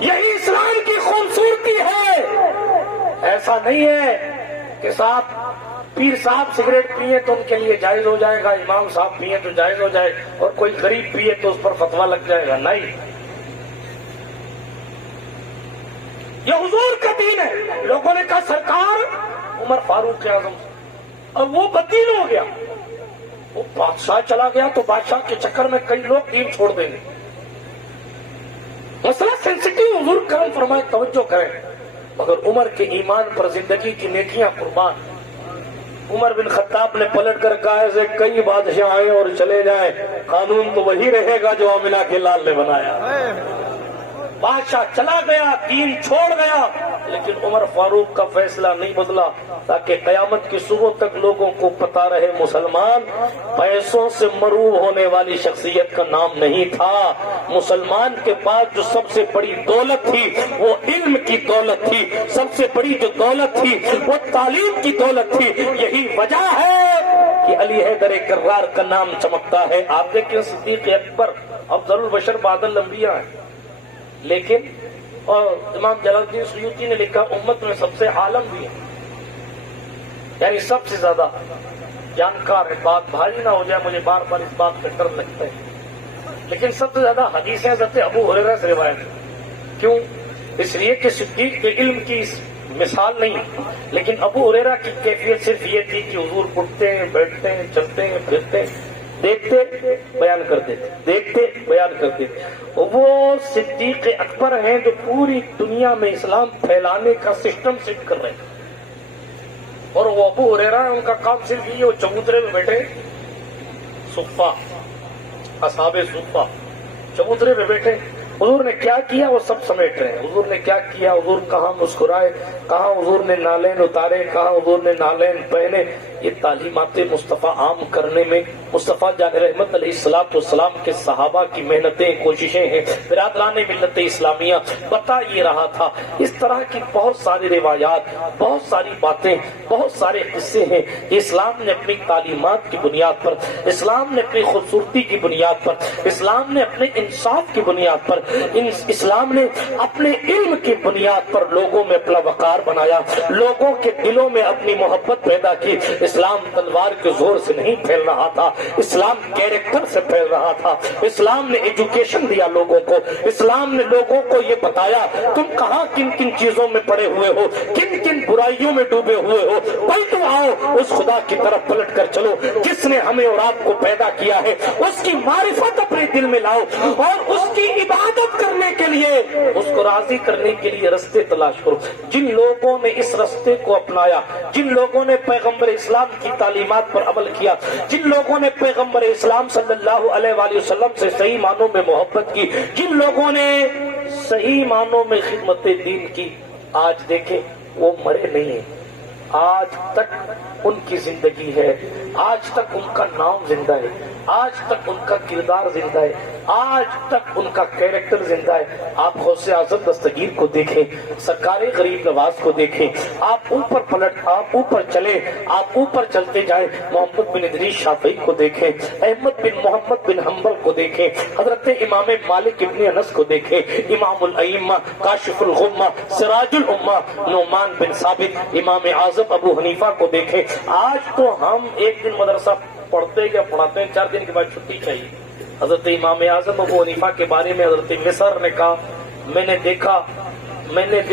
یہی اسلام کی خوبصورتی ہے۔ ایسا نہیں ہے کہ صاحب پیر صاحب سگریٹ پیے تو ان کے لیے جائز ہو جائے گا، امام صاحب پیے تو جائز ہو جائے، اور کوئی غریب پیے تو اس پر فتویٰ لگ جائے گا، نہیں، یہ حضور کا دین ہے۔ لوگوں نے کہا سرکار عمر فاروق اعظم، اب وہ بدین ہو گیا، وہ بادشاہ چلا گیا تو بادشاہ کے چکر میں کئی لوگ دین چھوڑ دیں گے۔ مسئلہ سینسٹیو، حضور کرم فرمائے توجہ کریں، مگر عمر کے ایمان پر زندگی کی نیکیاں قربان۔ عمر بن خطاب نے پلٹ کر کہا ایسے کئی بادشاہ آئے اور چلے جائیں، قانون تو وہی رہے گا جو آمنہ کے لال نے بنایا۔ بادشاہ چلا گیا، دین چھوڑ گیا، لیکن عمر فاروق کا فیصلہ نہیں بدلا، تاکہ قیامت کی صبح تک لوگوں کو پتا رہے مسلمان پیسوں سے مروب ہونے والی شخصیت کا نام نہیں تھا۔ مسلمان کے پاس جو سب سے بڑی دولت تھی وہ علم کی دولت تھی، سب سے بڑی جو دولت تھی وہ تعلیم کی دولت تھی۔ یہی وجہ ہے کہ علی حیدر کرار کا نام چمکتا ہے۔ آپ دیکھیں صدیق اکبر افضل البشر بعد الانبیاء ہیں، لیکن اور امام جلال الدین سیوطی نے لکھا امت میں سب سے عالم بھی ہے، یعنی سب سے زیادہ جانکار ہے۔ بات بھاری نہ ہو جائے، مجھے بار بار اس بات پہ ڈر لگتا ہے، لیکن سب سے زیادہ حدیثیں حضرت ابو ہریرہ سے روایت ہیں۔ کیوں؟ اس لیے کہ صدیق کے علم کی مثال نہیں، لیکن ابو ہریرہ کی کیفیت صرف یہ تھی کہ حضور اٹھتے ہیں، بیٹھتے ہیں، چلتے ہیں، پھرتے ہیں، دیکھتے بیان کرتے تھے، دیکھتے بیان کرتے تھے۔ وہ صدیق اکبر ہیں جو پوری دنیا میں اسلام پھیلانے کا سسٹم سیٹ کر رہے ہیں، اور وہ ابو ہریرہ ہیں، ان کا کام صرف یہ، وہ چبوترے میں بیٹھے، صفہ اصحاب صفہ چبوترے میں بیٹھے، حضور نے کیا کیا وہ سب سمیٹ رہے ہیں۔ حضور نے کیا کیا، حضور کہاں مسکرائے، کہاں حضور نے نالین اتارے، کہاں حضور نے نالین پہنے، یہ تعلیمات مصطفیٰ عام کرنے میں مصطفیٰ جان رحمت علیہ الصلوۃ والسلام کے صحابہ کی محنتیں، کوششیں ہیں۔ برادران ملت اسلامیہ بتا یہ رہا تھا، اس طرح کی بہت ساری روایات، بہت ساری باتیں، بہت سارے قصے ہیں۔ اسلام نے اپنی تعلیمات کی بنیاد پر، اسلام نے اپنی خوبصورتی کی بنیاد پر، اسلام نے اپنے انصاف کی بنیاد پر، اسلام نے اپنے علم کی بنیاد پر لوگوں میں اپنا وقار بنایا، لوگوں کے دلوں میں اپنی محبت پیدا کی۔ اسلام تلوار کے زور سے نہیں پھیل رہا تھا، اسلام کیریکٹر سے پھیل رہا تھا۔ اسلام نے ایجوکیشن دیا لوگوں کو، اسلام نے لوگوں کو یہ بتایا تم کہاں کن کن چیزوں میں پڑے ہوئے ہو، کن کن برائیوں میں ڈوبے ہوئے ہو، پلٹو آؤ اس خدا کی طرف پلٹ کر چلو جس نے ہمیں اور آپ کو پیدا کیا ہے، اس کی معرفت اپنے دل میں لاؤ اور اس کی عبادت محبت کرنے کے لیے، اس کو راضی کرنے کے لیے رستے تلاش کرو۔ جن لوگوں نے اس رستے کو اپنایا، جن لوگوں نے پیغمبر اسلام کی تعلیمات پر عمل کیا، جن لوگوں نے پیغمبر اسلام صلی اللہ علیہ وآلہ وسلم سے صحیح معنوں میں محبت کی، جن لوگوں نے صحیح معنوں میں خدمت دین کی، آج دیکھیں وہ مرے نہیں ہیں، آج تک ان کی زندگی ہے، آج تک ان کا نام زندہ ہے، آج تک ان کا کردار زندہ ہے، آج تک ان کا کیریکٹر زندہ ہے۔ آپ غوث اعظم دستگیر کو دیکھیں، سرکار غریب نواز کو دیکھیں، آپ اوپر چلیں، آپ اوپر چلتے جائیں، محمد بن ادریس شافعی کو دیکھیں، احمد بن محمد بن حنبل کو دیکھیں، حضرت امام مالک ابن انس کو دیکھیں، امام الائمہ، کاشف الغمہ، سراج الامہ، نعمان بن ثابت، امام اعظم ابو حنیفہ کو دیکھیں۔ آج تو ہم ایک دن مدرسہ پڑھتے یا پڑھاتے ہیں، 4 دن کے بعد چھٹی چاہیے۔ حضرت امام اعظم ابو حنیفہ کے بارے میں حضرت مصر نے کہا، میں نے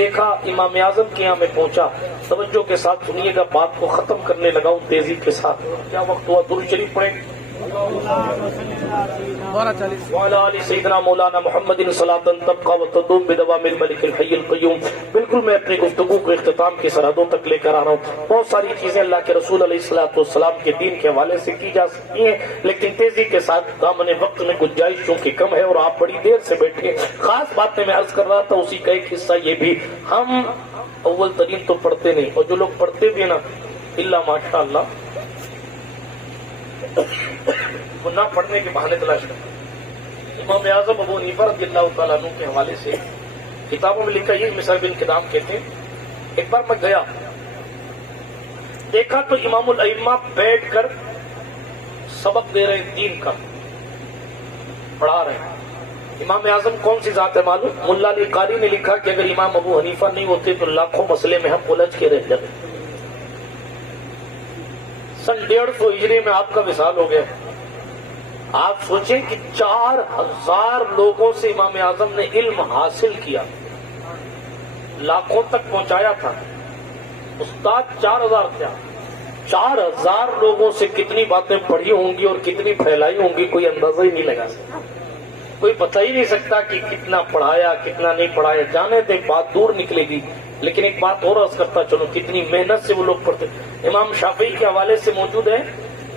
دیکھا امام اعظم کے یہاں میں پہنچا، توجہ کے ساتھ سنیے گا، بات کو ختم کرنے لگا ہوں تیزی کے ساتھ۔ کیا وقت ہوا؟ درود شریف پڑھیں۔ وعلى آل سیدنا مولانا محمد صلاۃ تبقى وتدوم بدوام الملک الحی القیوم۔ بالکل میں اپنی گفتگو کو اختتام کی سرحدوں تک لے کر آ رہا ہوں۔ بہت ساری چیزیں اللہ کے رسول علیہ الصلوۃ والسلام کے دین کے حوالے سے کی جا سکتی ہیں، لیکن تیزی کے ساتھ دامن وقت میں گنجائش چونکہ کم ہے اور آپ بڑی دیر سے بیٹھے، خاص بات میں عرض کر رہا تھا، اسی کا ایک حصہ یہ بھی، ہم اول ترین تو پڑھتے نہیں، اور جو لوگ پڑھتے بھی ہیں نا، الا ماشاء اللہ، وہ نہ پڑھنے کے بہانے تلاش کرتے ہیں۔ امام اعظم ابو حنیفہ رضی اللہ تعالیٰ عنہ کے حوالے سے کتابوں میں لکھا، یہ مصر بن کدام کہتے ہیں، ایک بار میں گیا، دیکھا تو امام الائمہ بیٹھ کر سبق دے رہے، دین کا پڑھا رہے ہیں۔ امام اعظم کون سی ذات ہے معلوم؟ ملا علی قاری نے لکھا کہ اگر امام ابو حنیفہ نہیں ہوتے تو لاکھوں مسئلے میں ہم الجھ کے رہ جاتے۔ سن 150 ہجری میں آپ کا وصال ہو گیا۔ آپ سوچیں کہ 4000 لوگوں سے امام اعظم نے علم حاصل کیا، لاکھوں تک پہنچایا تھا، استاد 4000 تھا، 4000 لوگوں سے کتنی باتیں پڑھی ہوں گی اور کتنی پھیلائی ہوں گی، کوئی اندازہ ہی نہیں لگا سکتا، کوئی بتا ہی نہیں سکتا کہ کتنا پڑھایا کتنا نہیں پڑھایا، جانے تھے بات دور نکلے گی۔ لیکن ایک بات اور عرض کرتا چلو، کتنی محنت سے وہ لوگ پڑھتے۔ امام شافعی کے حوالے سے موجود ہے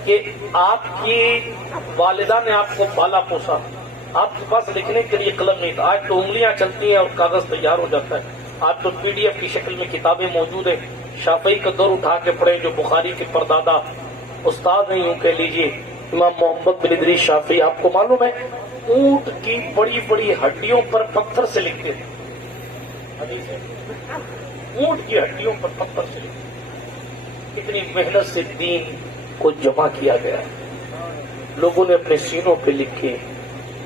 کہ آپ کی والدہ نے آپ کو پالا پوسا، آپ کے پاس لکھنے کے لیے قلم نہیں تھا، آج تو انگلیاں چلتی ہیں اور کاغذ تیار ہو جاتا ہے، آج تو PDF کی شکل میں کتابیں موجود ہیں۔ شافعی کا دور اٹھا کے پڑھے، جو بخاری کے پردادا استاد نہیں ہوں کہہ لیجیے، امام محمد بن ادریس شافعی، آپ کو معلوم ہے اونٹ کی بڑی بڑی ہڈیوں پر پتھر سے لکھتے تھے، حدیث ہے، اونٹ کی ہڈیوں پر پتھر سے لکھتے، کتنی محنت سے دین کو جمع کیا گیا، لوگوں نے اپنے سینوں پہ لکھے،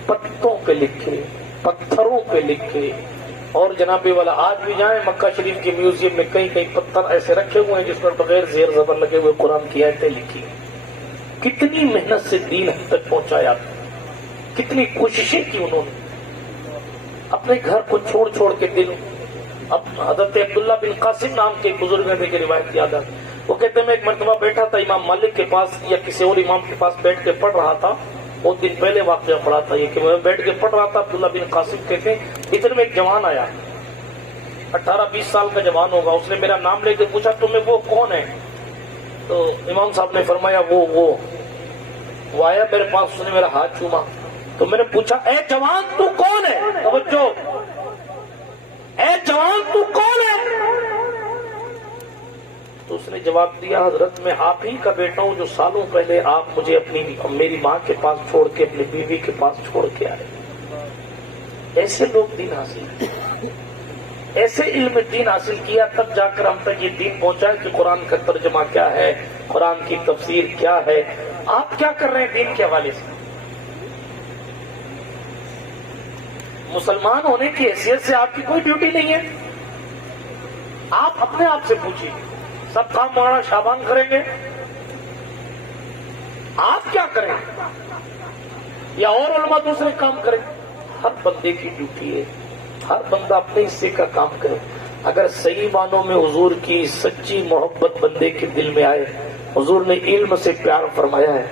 پتوں پہ لکھے، پتھروں پہ لکھے، اور جناب والا آج بھی جائیں مکہ شریف کے میوزیم میں کئی کئی پتھر ایسے رکھے ہوئے ہیں جس پر بغیر زیر زبر لگے ہوئے قرآن کی آیتیں لکھی۔ کتنی محنت سے دین ہم تک پہنچایا، کتنی کوششیں کی انہوں نے، اپنے گھر کو چھوڑ چھوڑ کے دل۔ اب حضرت عبداللہ بن قاسم نام کے بزرگ نے کی روایت یاد ہے، وہ کہتے ہیں میں ایک مرتبہ بیٹھا تھا امام مالک کے پاس یا کسی اور امام کے پاس بیٹھ کے پڑھ رہا تھا، بہت دن پہلے واقعہ پڑھا تھا یہ کہ میں بیٹھ کے پڑھ رہا تھا، عبداللہ بن قاسم کہتے ہیں اتنے میں ایک جوان آیا، 18-20 سال کا جوان ہوگا، اس نے میرا نام لے کے پوچھا تمہیں وہ کون ہے؟ تو امام صاحب نے فرمایا وہ آیا میرے پاس، اس نے میرا ہاتھ چوما، تو میں نے پوچھا اے جوان تو کون ہے؟ توجہ، اے جوان تو کون ہے؟ تو اس نے جواب دیا حضرت میں آپ ہی کا بیٹا ہوں جو سالوں پہلے آپ مجھے میری ماں کے پاس چھوڑ کے اپنی بیوی کے پاس چھوڑ کے آئے۔ ایسے لوگ دین حاصل، ایسے علم دین حاصل کیا، تب جا کر ہم تک یہ دین پہنچا کہ قرآن کا ترجمہ کیا ہے، قرآن کی تفسیر کیا ہے۔ آپ کیا کر رہے ہیں دین کے حوالے سے؟ مسلمان ہونے کی حیثیت سے آپ کی کوئی ڈیوٹی نہیں ہے، آپ اپنے آپ سے پوچھیے، سب کام مولانا شعبان کریں گے، آپ کیا کریں یا اور علماء دوسرے کام کریں؟ ہر بندے کی ڈیوٹی ہے، ہر بندہ اپنے حصے کا کام کرے۔ اگر صحیح معنوں میں حضور کی سچی محبت بندے کے دل میں آئے، حضور نے علم سے پیار فرمایا ہے،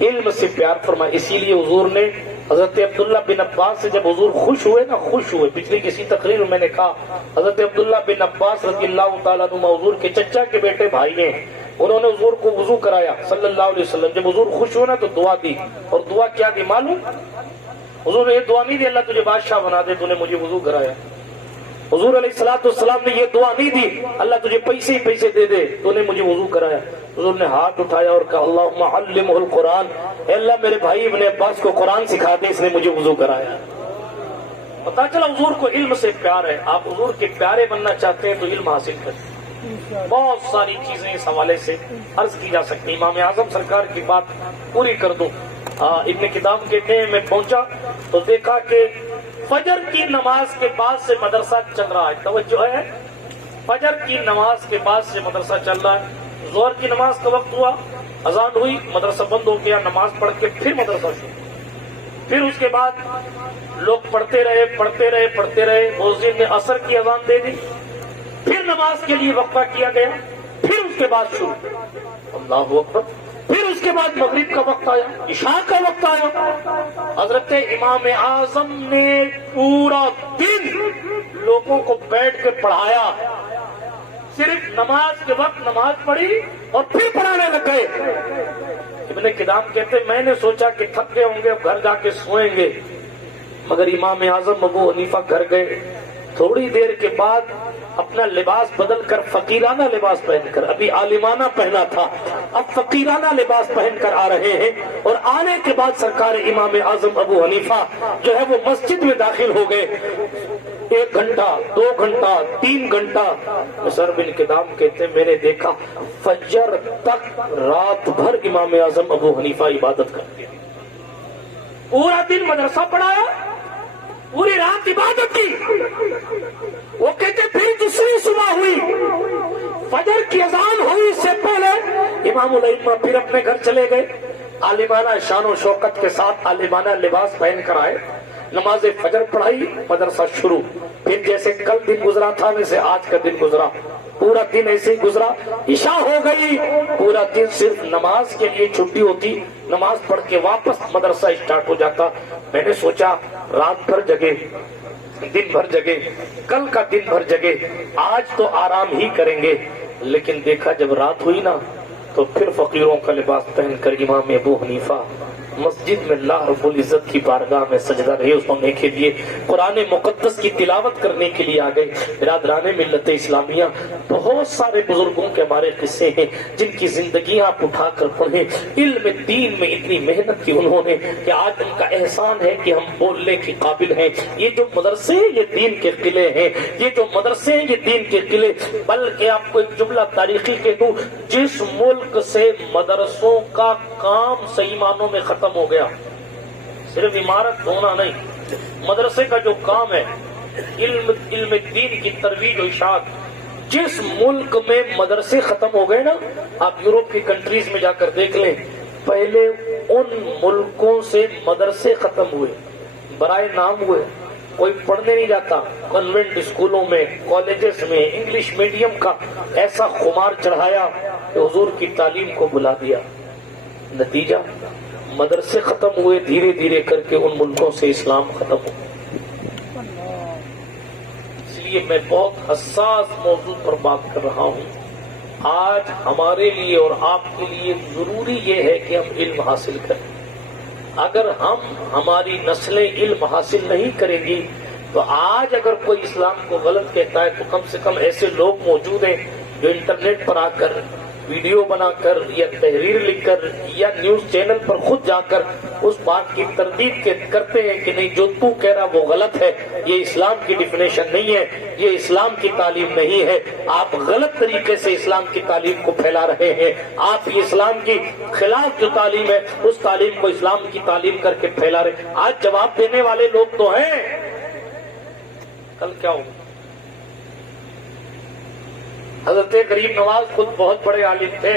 علم سے پیار فرمایا، اسی لیے حضور نے حضرت عبداللہ بن عباس سے جب حضور خوش ہوئے نا، خوش ہوئے، پچھلی کسی تقریر میں نے کہا حضرت عبداللہ بن عباس رضی اللہ تعالیٰ عنہ حضور کے چچا کے بیٹے بھائی ہیں، انہوں نے حضور کو وضو کرایا صلی اللہ علیہ وسلم. جب حضور خوش ہوئے نا تو دعا دی، اور دعا کیا دی معلوم؟ حضور نے یہ دعا نہیں دی اللہ تجھے بادشاہ بنا دے، تو نے مجھے وضو کرایا. حضور علیہ الصلوۃ والسلام نے یہ دعا نہیں دی اللہ تجھے پیسے ہی پیسے دے دے، تو نے مجھے وضو کرایا. حضور نے ہاتھ اٹھایا اور کہا اللہم علمہ القرآن، اے اللہ میرے بھائی ابن عباس کو قرآن سکھا دے، اس نے مجھے وضو کرایا. پتا چلا حضور کو علم سے پیار ہے. آپ حضور کے پیارے بننا چاہتے ہیں تو علم حاصل کریں. بہت ساری چیزیں اس حوالے سے عرض کی جا سکتی. امام اعظم سرکار کی بات پوری کر دوں. ابن قدام کہتے ہیں میں پہنچا تو دیکھا کہ فجر کی نماز کے بعد سے مدرسہ چل رہا ہے. توجہ ہے، فجر کی نماز کے بعد سے مدرسہ چل رہا ہے. ظہر کی نماز کا وقت ہوا، اذان ہوئی، مدرسہ بند ہو گیا، نماز پڑھ کے پھر مدرسہ شروع. پھر اس کے بعد لوگ پڑھتے رہے. مؤذن نے عصر کی اذان دے دی، پھر نماز کے لیے وقفہ کیا گیا، پھر اس کے بعد شروع. اللہ اکبر. پھر اس کے بعد مغرب کا وقت آیا، عشاء کا وقت آیا. حضرت امام اعظم نے پورا دن لوگوں کو بیٹھ کے پڑھایا. صرف نماز کے وقت نماز پڑھی اور پھر پڑھانے لگ گئے. ابن قدام کہتے میں نے سوچا کہ تھک گئے ہوں گے اب گھر جا کے سوئیں گے، مگر امام اعظم ابو حنیفہ گھر گئے. تھوڑی دیر کے بعد اپنا لباس بدل کر فقیرانہ لباس پہن کر، ابھی عالمانہ پہنا تھا اب فقیرانہ لباس پہن کر آ رہے ہیں. اور آنے کے بعد سرکار امام اعظم ابو حنیفہ جو ہے وہ مسجد میں داخل ہو گئے. 1 گھنٹہ 2 گھنٹہ 3 گھنٹہ. مصر بن قدام کہتے ہیں میں نے دیکھا فجر تک رات بھر امام اعظم ابو حنیفہ عبادت کرتے ہیں. پورا دن مدرسہ پڑھایا، پوری رات عبادت کی. وہ کہتے پھر دوسری صبح ہوئی، فجر کی اذان ہوئی اس سے پہلے امام الائمہ پھر اپنے گھر چلے گئے. عالمانہ شان و شوکت کے ساتھ عالمانہ لباس پہن کر آئے، نماز فجر پڑھائی، مدرسہ شروع. پھر جیسے کل دن گزرا تھا ویسے آج کا دن گزرا، پورا دن ایسے ہی گزرا. عشاء ہو گئی، پورا دن صرف نماز کے لیے چھٹی ہوتی، نماز پڑھ کے واپس مدرسہ اسٹارٹ ہو جاتا. میں نے سوچا رات بھر جگے، دن بھر جگے، کل کا دن بھر جگے، آج تو آرام ہی کریں گے. لیکن دیکھا جب رات ہوئی نا تو پھر فقیروں کا لباس پہن کر امام ابو حنیفہ مسجد میں اللہ رب العزت کی بارگاہ میں سجدہ ریز ہونے کے لیے، قرآن مقدس کی تلاوت کرنے کے لیے آ گئے. برادران ملت اسلامیہ، بہت سارے بزرگوں کے ہمارے قصے ہیں جن کی زندگیاں آپ اٹھا کر پڑھیں. علم دین میں اتنی محنت کی انہوں نے کہ آج ان کا احسان ہے کہ ہم بولنے کے قابل ہیں. یہ جو مدرسے یہ دین کے قلعے ہیں، یہ جو مدرسے ہیں یہ دین کے قلعے. بلکہ آپ کو ایک جملہ تاریخی کہہ دوں، جس ملک سے مدرسوں کا کام صحیح معنوں میں ختم ہو گیا، صرف عمارت ہونا نہیں، مدرسے کا جو کام ہے علم دین کی ترویج و اشاعت، جس ملک میں مدرسے ختم ہو گئے نا، آپ یورپ کی کنٹریز میں جا کر دیکھ لیں، پہلے ان ملکوں سے مدرسے ختم ہوئے، برائے نام ہوئے، کوئی پڑھنے نہیں جاتا. کنوینٹ اسکولوں میں، کالجز میں انگلش میڈیم کا ایسا خمار چڑھایا کہ حضور کی تعلیم کو بلا دیا. نتیجہ مدرسے ختم ہوئے، دھیرے دھیرے کر کے ان ملکوں سے اسلام ختم ہوا. اس لیے میں بہت حساس موضوع پر بات کر رہا ہوں. آج ہمارے لیے اور آپ کے لیے ضروری یہ ہے کہ ہم علم حاصل کریں. اگر ہماری نسلیں علم حاصل نہیں کریں گی تو آج اگر کوئی اسلام کو غلط کہتا ہے تو کم سے کم ایسے لوگ موجود ہیں جو انٹرنیٹ پر آ کر ویڈیو بنا کر یا تحریر لکھ کر یا نیوز چینل پر خود جا کر اس بات کی تردید کرتے ہیں کہ نہیں جو تو کہہ رہا وہ غلط ہے، یہ اسلام کی ڈیفینیشن نہیں ہے، یہ اسلام کی تعلیم نہیں ہے، آپ غلط طریقے سے اسلام کی تعلیم کو پھیلا رہے ہیں، آپ یہ اسلام کی خلاف جو تعلیم ہے اس تعلیم کو اسلام کی تعلیم کر کے پھیلا رہے ہیں. آج جواب دینے والے لوگ تو ہیں، کل کیا ہوگا؟ حضرت غریب نواز خود بہت بڑے عالم تھے.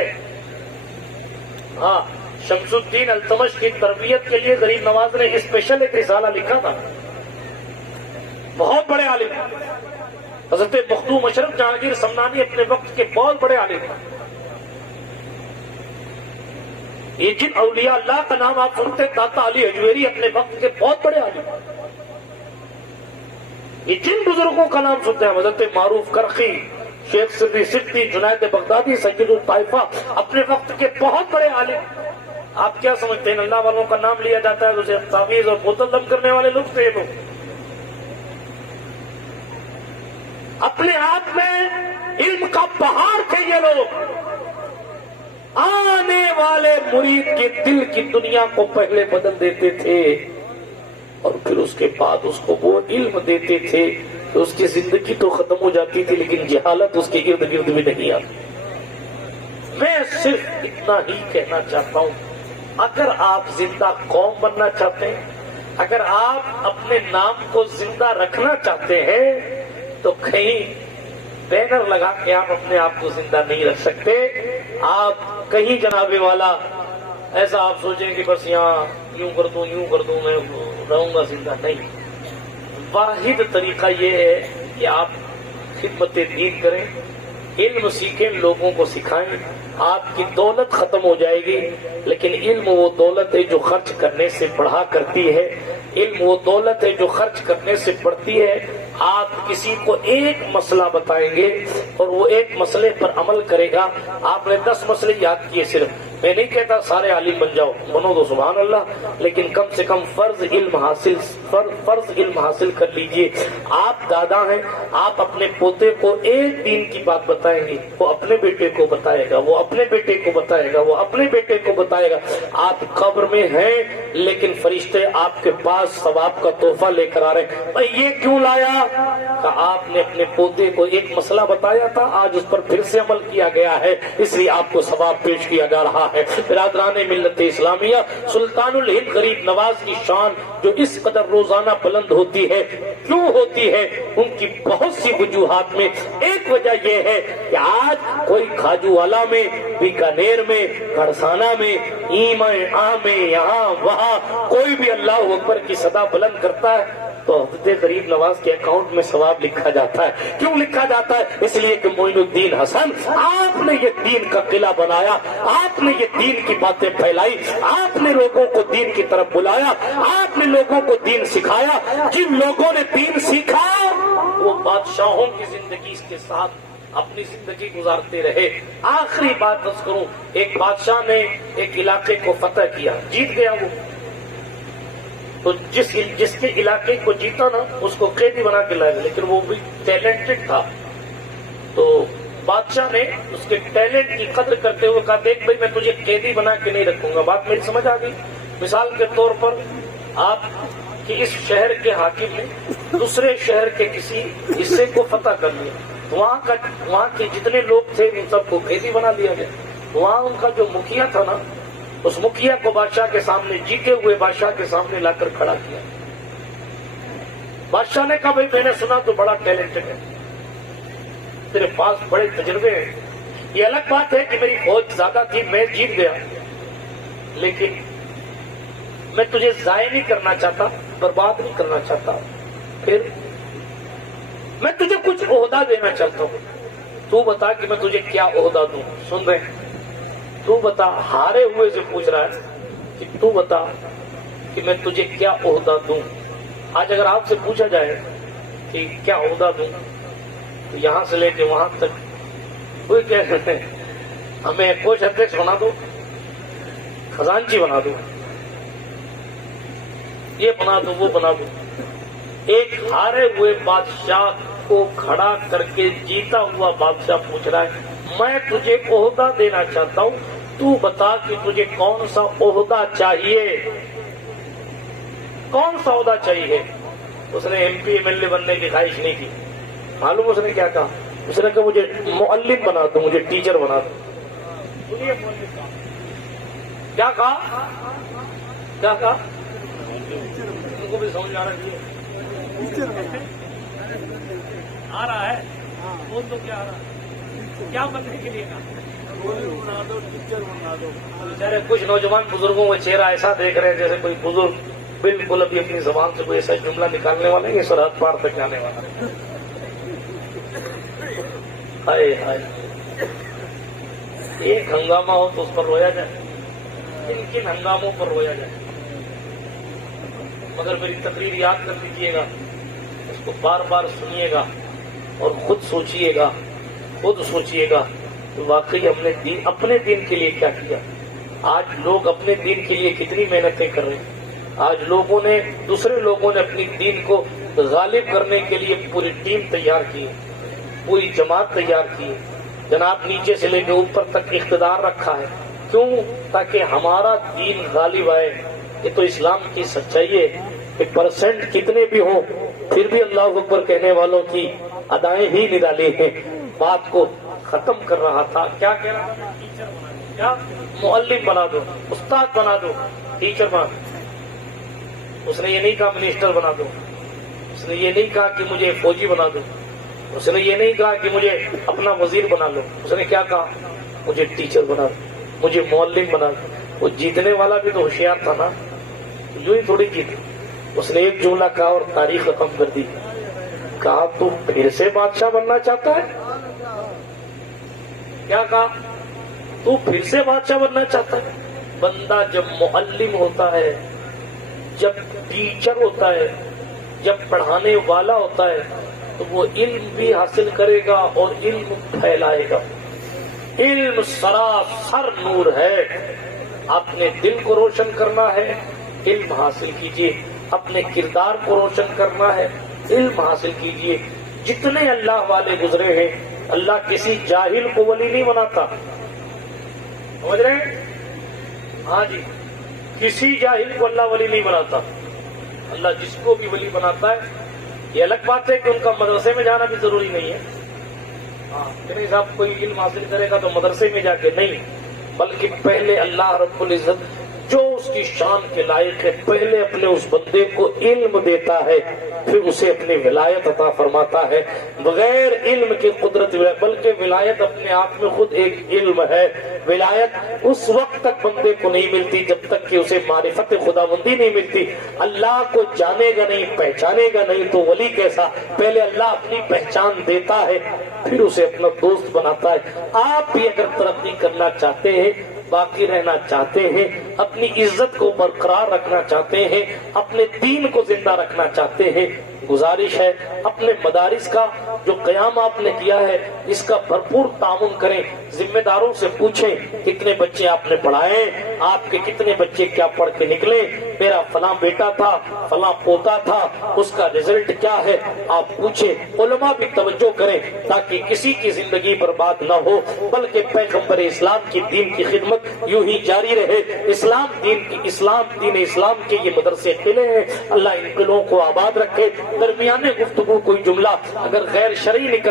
ہاں، شمس الدین التمش کی تربیت کے لیے غریب نواز نے اسپیشل ایک رسالہ لکھا تھا. بہت بڑے عالم. حضرت مخدوم اشرف جہانگیر سمنانی اپنے وقت کے بہت بڑے عالم تھے. یہ جن اولیاء اللہ کا نام آپ سنتے داتا علی حجویری اپنے وقت کے بہت بڑے عالم، یہ جن بزرگوں کا نام سنتے ہیں، حضرت معروف کرخی، شیخ سری سٹی، جنید بغدادی، سید الطائفہ، اپنے وقت کے بہت بڑے عالم، آپ کیا سمجھتے ہیں اللہ والوں کا نام لیا جاتا ہے اسے تعویذ اور بوتل دم کرنے والے لوگ تھے؟ لوگ اپنے آپ میں علم کا پہاڑ تھے یہ لوگ، آنے والے مرید کے دل کی دنیا کو پہلے بدل دیتے تھے اور پھر اس کے بعد اس کو وہ علم دیتے تھے کہ اس کی زندگی تو ختم ہو جاتی تھی لیکن جہالت اس کے ارد گرد بھی نہیں آتی۔ میں صرف اتنا ہی کہنا چاہتا ہوں، اگر آپ زندہ قوم بننا چاہتے ہیں، اگر آپ اپنے نام کو زندہ رکھنا چاہتے ہیں تو کہیں بینر لگا کے آپ اپنے آپ کو زندہ نہیں رکھ سکتے۔ آپ کہیں جناب والا ایسا آپ سوچیں کہ بس یہاں یوں کر دوں میں رہوں گا زندہ، نہیں۔ واحد طریقہ یہ ہے کہ آپ خدمت دین کریں، علم سیکھیں، لوگوں کو سکھائیں۔ آپ کی دولت ختم ہو جائے گی لیکن علم وہ دولت ہے جو خرچ کرنے سے بڑھا کرتی ہے، علم وہ دولت ہے جو خرچ کرنے سے بڑھتی ہے۔ آپ کسی کو ایک مسئلہ بتائیں گے اور وہ ایک مسئلے پر عمل کرے گا، آپ نے 10 مسئلے یاد کیے صرف، میں نہیں کہتا سارے عالم بن جاؤ، بنو تو سبحان اللہ، لیکن کم سے کم فرض علم حاصل کر لیجئے۔ آپ دادا ہیں، آپ اپنے پوتے کو ایک دین کی بات بتائیں گے، وہ اپنے بیٹے کو بتائے گا، وہ اپنے بیٹے کو بتائے گا، وہ اپنے بیٹے کو بتائے گا۔ آپ قبر میں ہیں لیکن فرشتے آپ کے پاس ثواب کا تحفہ لے کر آ رہے ہیں۔ بھائی یہ کیوں لایا؟ کہ آپ نے اپنے پوتے کو ایک مسئلہ بتایا تھا، آج اس پر پھر سے عمل کیا گیا ہے، اس لیے آپ کو ثواب پیش کیا جا رہا ہے۔ برادران ملت اسلامیہ، سلطان الہند غریب نواز کی شان جو اس قدر روزانہ بلند ہوتی ہے، کیوں ہوتی ہے؟ ان کی بہت سی وجوہات میں ایک وجہ یہ ہے کہ آج کوئی کھاجو والا میں، بیکانیر میں، گھڑسانہ میں، میں یہاں وہاں کوئی بھی اللہ اکبر کی صدا بلند کرتا ہے تو حضرت غریب نواز کے اکاؤنٹ میں ثواب لکھا جاتا ہے۔ کیوں لکھا جاتا ہے؟ اس لیے کہ معین الدین حسن، آپ نے یہ دین کا قلعہ بنایا، آپ نے یہ دین کی باتیں پھیلائی، آپ نے لوگوں کو دین کی طرف بلایا، آپ نے لوگوں کو دین سکھایا۔ جن لوگوں نے دین سیکھا وہ بادشاہوں کی زندگی کے ساتھ اپنی زندگی گزارتے رہے۔ آخری بات بس کروں، ایک بادشاہ نے ایک علاقے کو فتح کیا، جیت گیا وہ، تو جس کے علاقے کو جیتا نا اس کو قیدی بنا کے لائے، لیکن وہ بھی ٹیلنٹڈ تھا، تو بادشاہ نے اس کے ٹیلنٹ کی قدر کرتے ہوئے کہا دیکھ بھائی میں تجھے قیدی بنا کے نہیں رکھوں گا۔ بات میری سمجھ آ گئی؟ مثال کے طور پر آپ کی اس شہر کے حاکم نے دوسرے شہر کے کسی حصے کو فتح کر لیا، وہاں کے جتنے لوگ تھے ان سب کو قیدی بنا دیا گیا۔ وہاں ان کا جو مکھیا تھا نا، اس مکھیا کو بادشاہ کے سامنے، جیتے ہوئے بادشاہ کے سامنے لا کر کھڑا کیا۔ بادشاہ نے کہا بھائی میں نے سنا تو بڑا ٹیلنٹڈ ہے، تیرے پاس بڑے تجربے ہیں، یہ الگ بات ہے کہ میری فوج زیادہ تھی، میں جیت گیا، لیکن میں تجھے ضائع نہیں کرنا چاہتا، برباد نہیں کرنا چاہتا، پھر میں تجھے کچھ عہدہ دینا چاہتا ہوں، تو بتا کہ میں تجھے کیا عہدہ دوں۔ سن رہے ہیں؟ تو بتا، ہارے ہوئے سے پوچھ رہا ہے کہ تو بتا کہ میں تجھے کیا عہدہ دوں۔ آج اگر آپ سے پوچھا جائے کہ کیا عہدہ دوں تو یہاں سے لے کے وہاں تک کوئی کہہ رہے ہیں ہمیں کوش ادھیکش بنا دو، خزانچی بنا دو، یہ بنا دو، وہ بنا دو۔ ایک ہارے ہوئے بادشاہ کو کھڑا کر کے جیتا ہوا بادشاہ پوچھ رہا ہے میں تجھے عہدہ دینا چاہتا ہوں، تو بتا کہ تجھے کون سا عہدہ چاہیے، کون سا عہدہ چاہیے۔ اس نے M P M L A بننے کی خواہش نہیں کی، معلوم اس نے کیا کہا؟ اس نے کہا مجھے معلم بنا دو، مجھے ٹیچر بنا دو۔ سنیے کیا کہا؟ کیا کہا؟ ان کو بھی سمجھ آنا چاہیے، آ رہا ہے بول دو کیا آ رہا ہے، کیا بننے کے لیے کہا؟ بنا دو، ٹیچر بنا دو۔ بیچارے کچھ نوجوان بزرگوں کا چہرہ ایسا دیکھ رہے ہیں جیسے کوئی بزرگ بالکل ابھی اپنی زبان سے کوئی ایسا جملہ نکالنے والا ہے، یہ سرحد پار تک جانے والا ہے۔ ہائے ہائے، ایک ہنگامہ ہو تو اس پر رویا جائے، کن کن ہنگاموں پر رویا جائے. مگر میری تقریر یاد کر لیجیے گا, اس کو بار بار سنیے گا اور خود سوچیے گا کہ واقعی ہم نے اپنے دین کے لیے کیا کیا. آج لوگ اپنے دین کے لیے کتنی محنتیں کر رہے ہیں. آج دوسرے لوگوں نے اپنی دین کو غالب کرنے کے لیے پوری ٹیم تیار کی, پوری جماعت تیار کی, جناب نیچے سے لے کے اوپر تک اقتدار رکھا ہے. کیوں؟ تاکہ ہمارا دین غالب آئے. یہ تو اسلام کی سچائی ہے کہ پرسنٹ کتنے بھی ہوں پھر بھی اللہ اکبر کہنے والوں کی ادائیں ہی نرالی ہیں. بات کو ختم کر رہا تھا, کیا کہہ رہا تھا؟ ٹیچر بنا دو, کیا معلم بنا دو, استاد بنا دو, ٹیچر بنا دو. اس نے یہ نہیں کہا منسٹر بنا دو, اس نے یہ نہیں کہا کہ مجھے فوجی بنا دو, اس نے یہ نہیں کہا کہ مجھے اپنا وزیر بنا لو. اس نے کیا کہا؟ مجھے ٹیچر بنا دو, مجھے معلم بنا دو. وہ جیتنے والا بھی تو ہوشیار تھا نا, یوں ہی تھوڑی جیتے. اس نے ایک جملہ کہا اور تاریخ ختم کر دی. کہا تو پھر سے بادشاہ بننا چاہتا ہے؟ کیا کہا؟ تو پھر سے بادشاہ بننا چاہتا ہے؟ بندہ جب معلم ہوتا ہے, جب ٹیچر ہوتا ہے, جب پڑھانے والا ہوتا ہے تو وہ علم بھی حاصل کرے گا اور علم پھیلائے گا. علم سراسر نور ہے. اپنے دل کو روشن کرنا ہے, علم حاصل کیجیے. اپنے کردار کو روشن کرنا ہے, علم حاصل کیجیے. جتنے اللہ والے گزرے ہیں, اللہ کسی جاہل کو ولی نہیں بناتا. سمجھ رہے ہیں؟ ہاں جی, کسی جاہل کو اللہ ولی نہیں بناتا. اللہ جس کو بھی ولی بناتا ہے, یہ الگ بات ہے کہ ان کا مدرسے میں جانا بھی ضروری نہیں ہے. کہ صاحب کوئی علم حاصل کرے گا تو مدرسے میں جا کے نہیں, بلکہ پہلے اللہ رب العزت جو اس کی شان کے لائق ہے پہلے اپنے اس بندے کو علم دیتا ہے, پھر اسے اپنی ولایت عطا فرماتا ہے. بغیر علم کی قدرت, بلکہ ولایت اپنے آپ میں خود ایک علم ہے. ولایت اس وقت تک بندے کو نہیں ملتی جب تک کہ اسے معرفت خداوندی نہیں ملتی. اللہ کو جانے گا نہیں, پہچانے گا نہیں تو ولی کیسا؟ پہلے اللہ اپنی پہچان دیتا ہے, پھر اسے اپنا دوست بناتا ہے. آپ بھی اگر ترقی کرنا چاہتے ہیں, باقی رہنا چاہتے ہیں, اپنی عزت کو برقرار رکھنا چاہتے ہیں, اپنے دین کو زندہ رکھنا چاہتے ہیں, گزارش ہے اپنے مدارس کا جو قیام آپ نے کیا ہے اس کا بھرپور تعاون کریں. ذمہ داروں سے پوچھیں کتنے بچے آپ نے پڑھائے, آپ کے کتنے بچے کیا پڑھ کے نکلے, میرا فلاں بیٹا تھا, فلاں پوتا تھا, اس کا رزلٹ کیا ہے, آپ پوچھیں. علماء بھی توجہ کریں تاکہ کسی کی زندگی برباد نہ ہو, بلکہ پیغمبر اسلام کی دین کی خدمت یوں ہی جاری رہے. دین اسلام کے یہ مدرسے قلعے ہیں, اللہ ان قلعوں کو آباد رکھے. درمیانے گفتگو کوئی جملہ اگر غیر شرعی نکل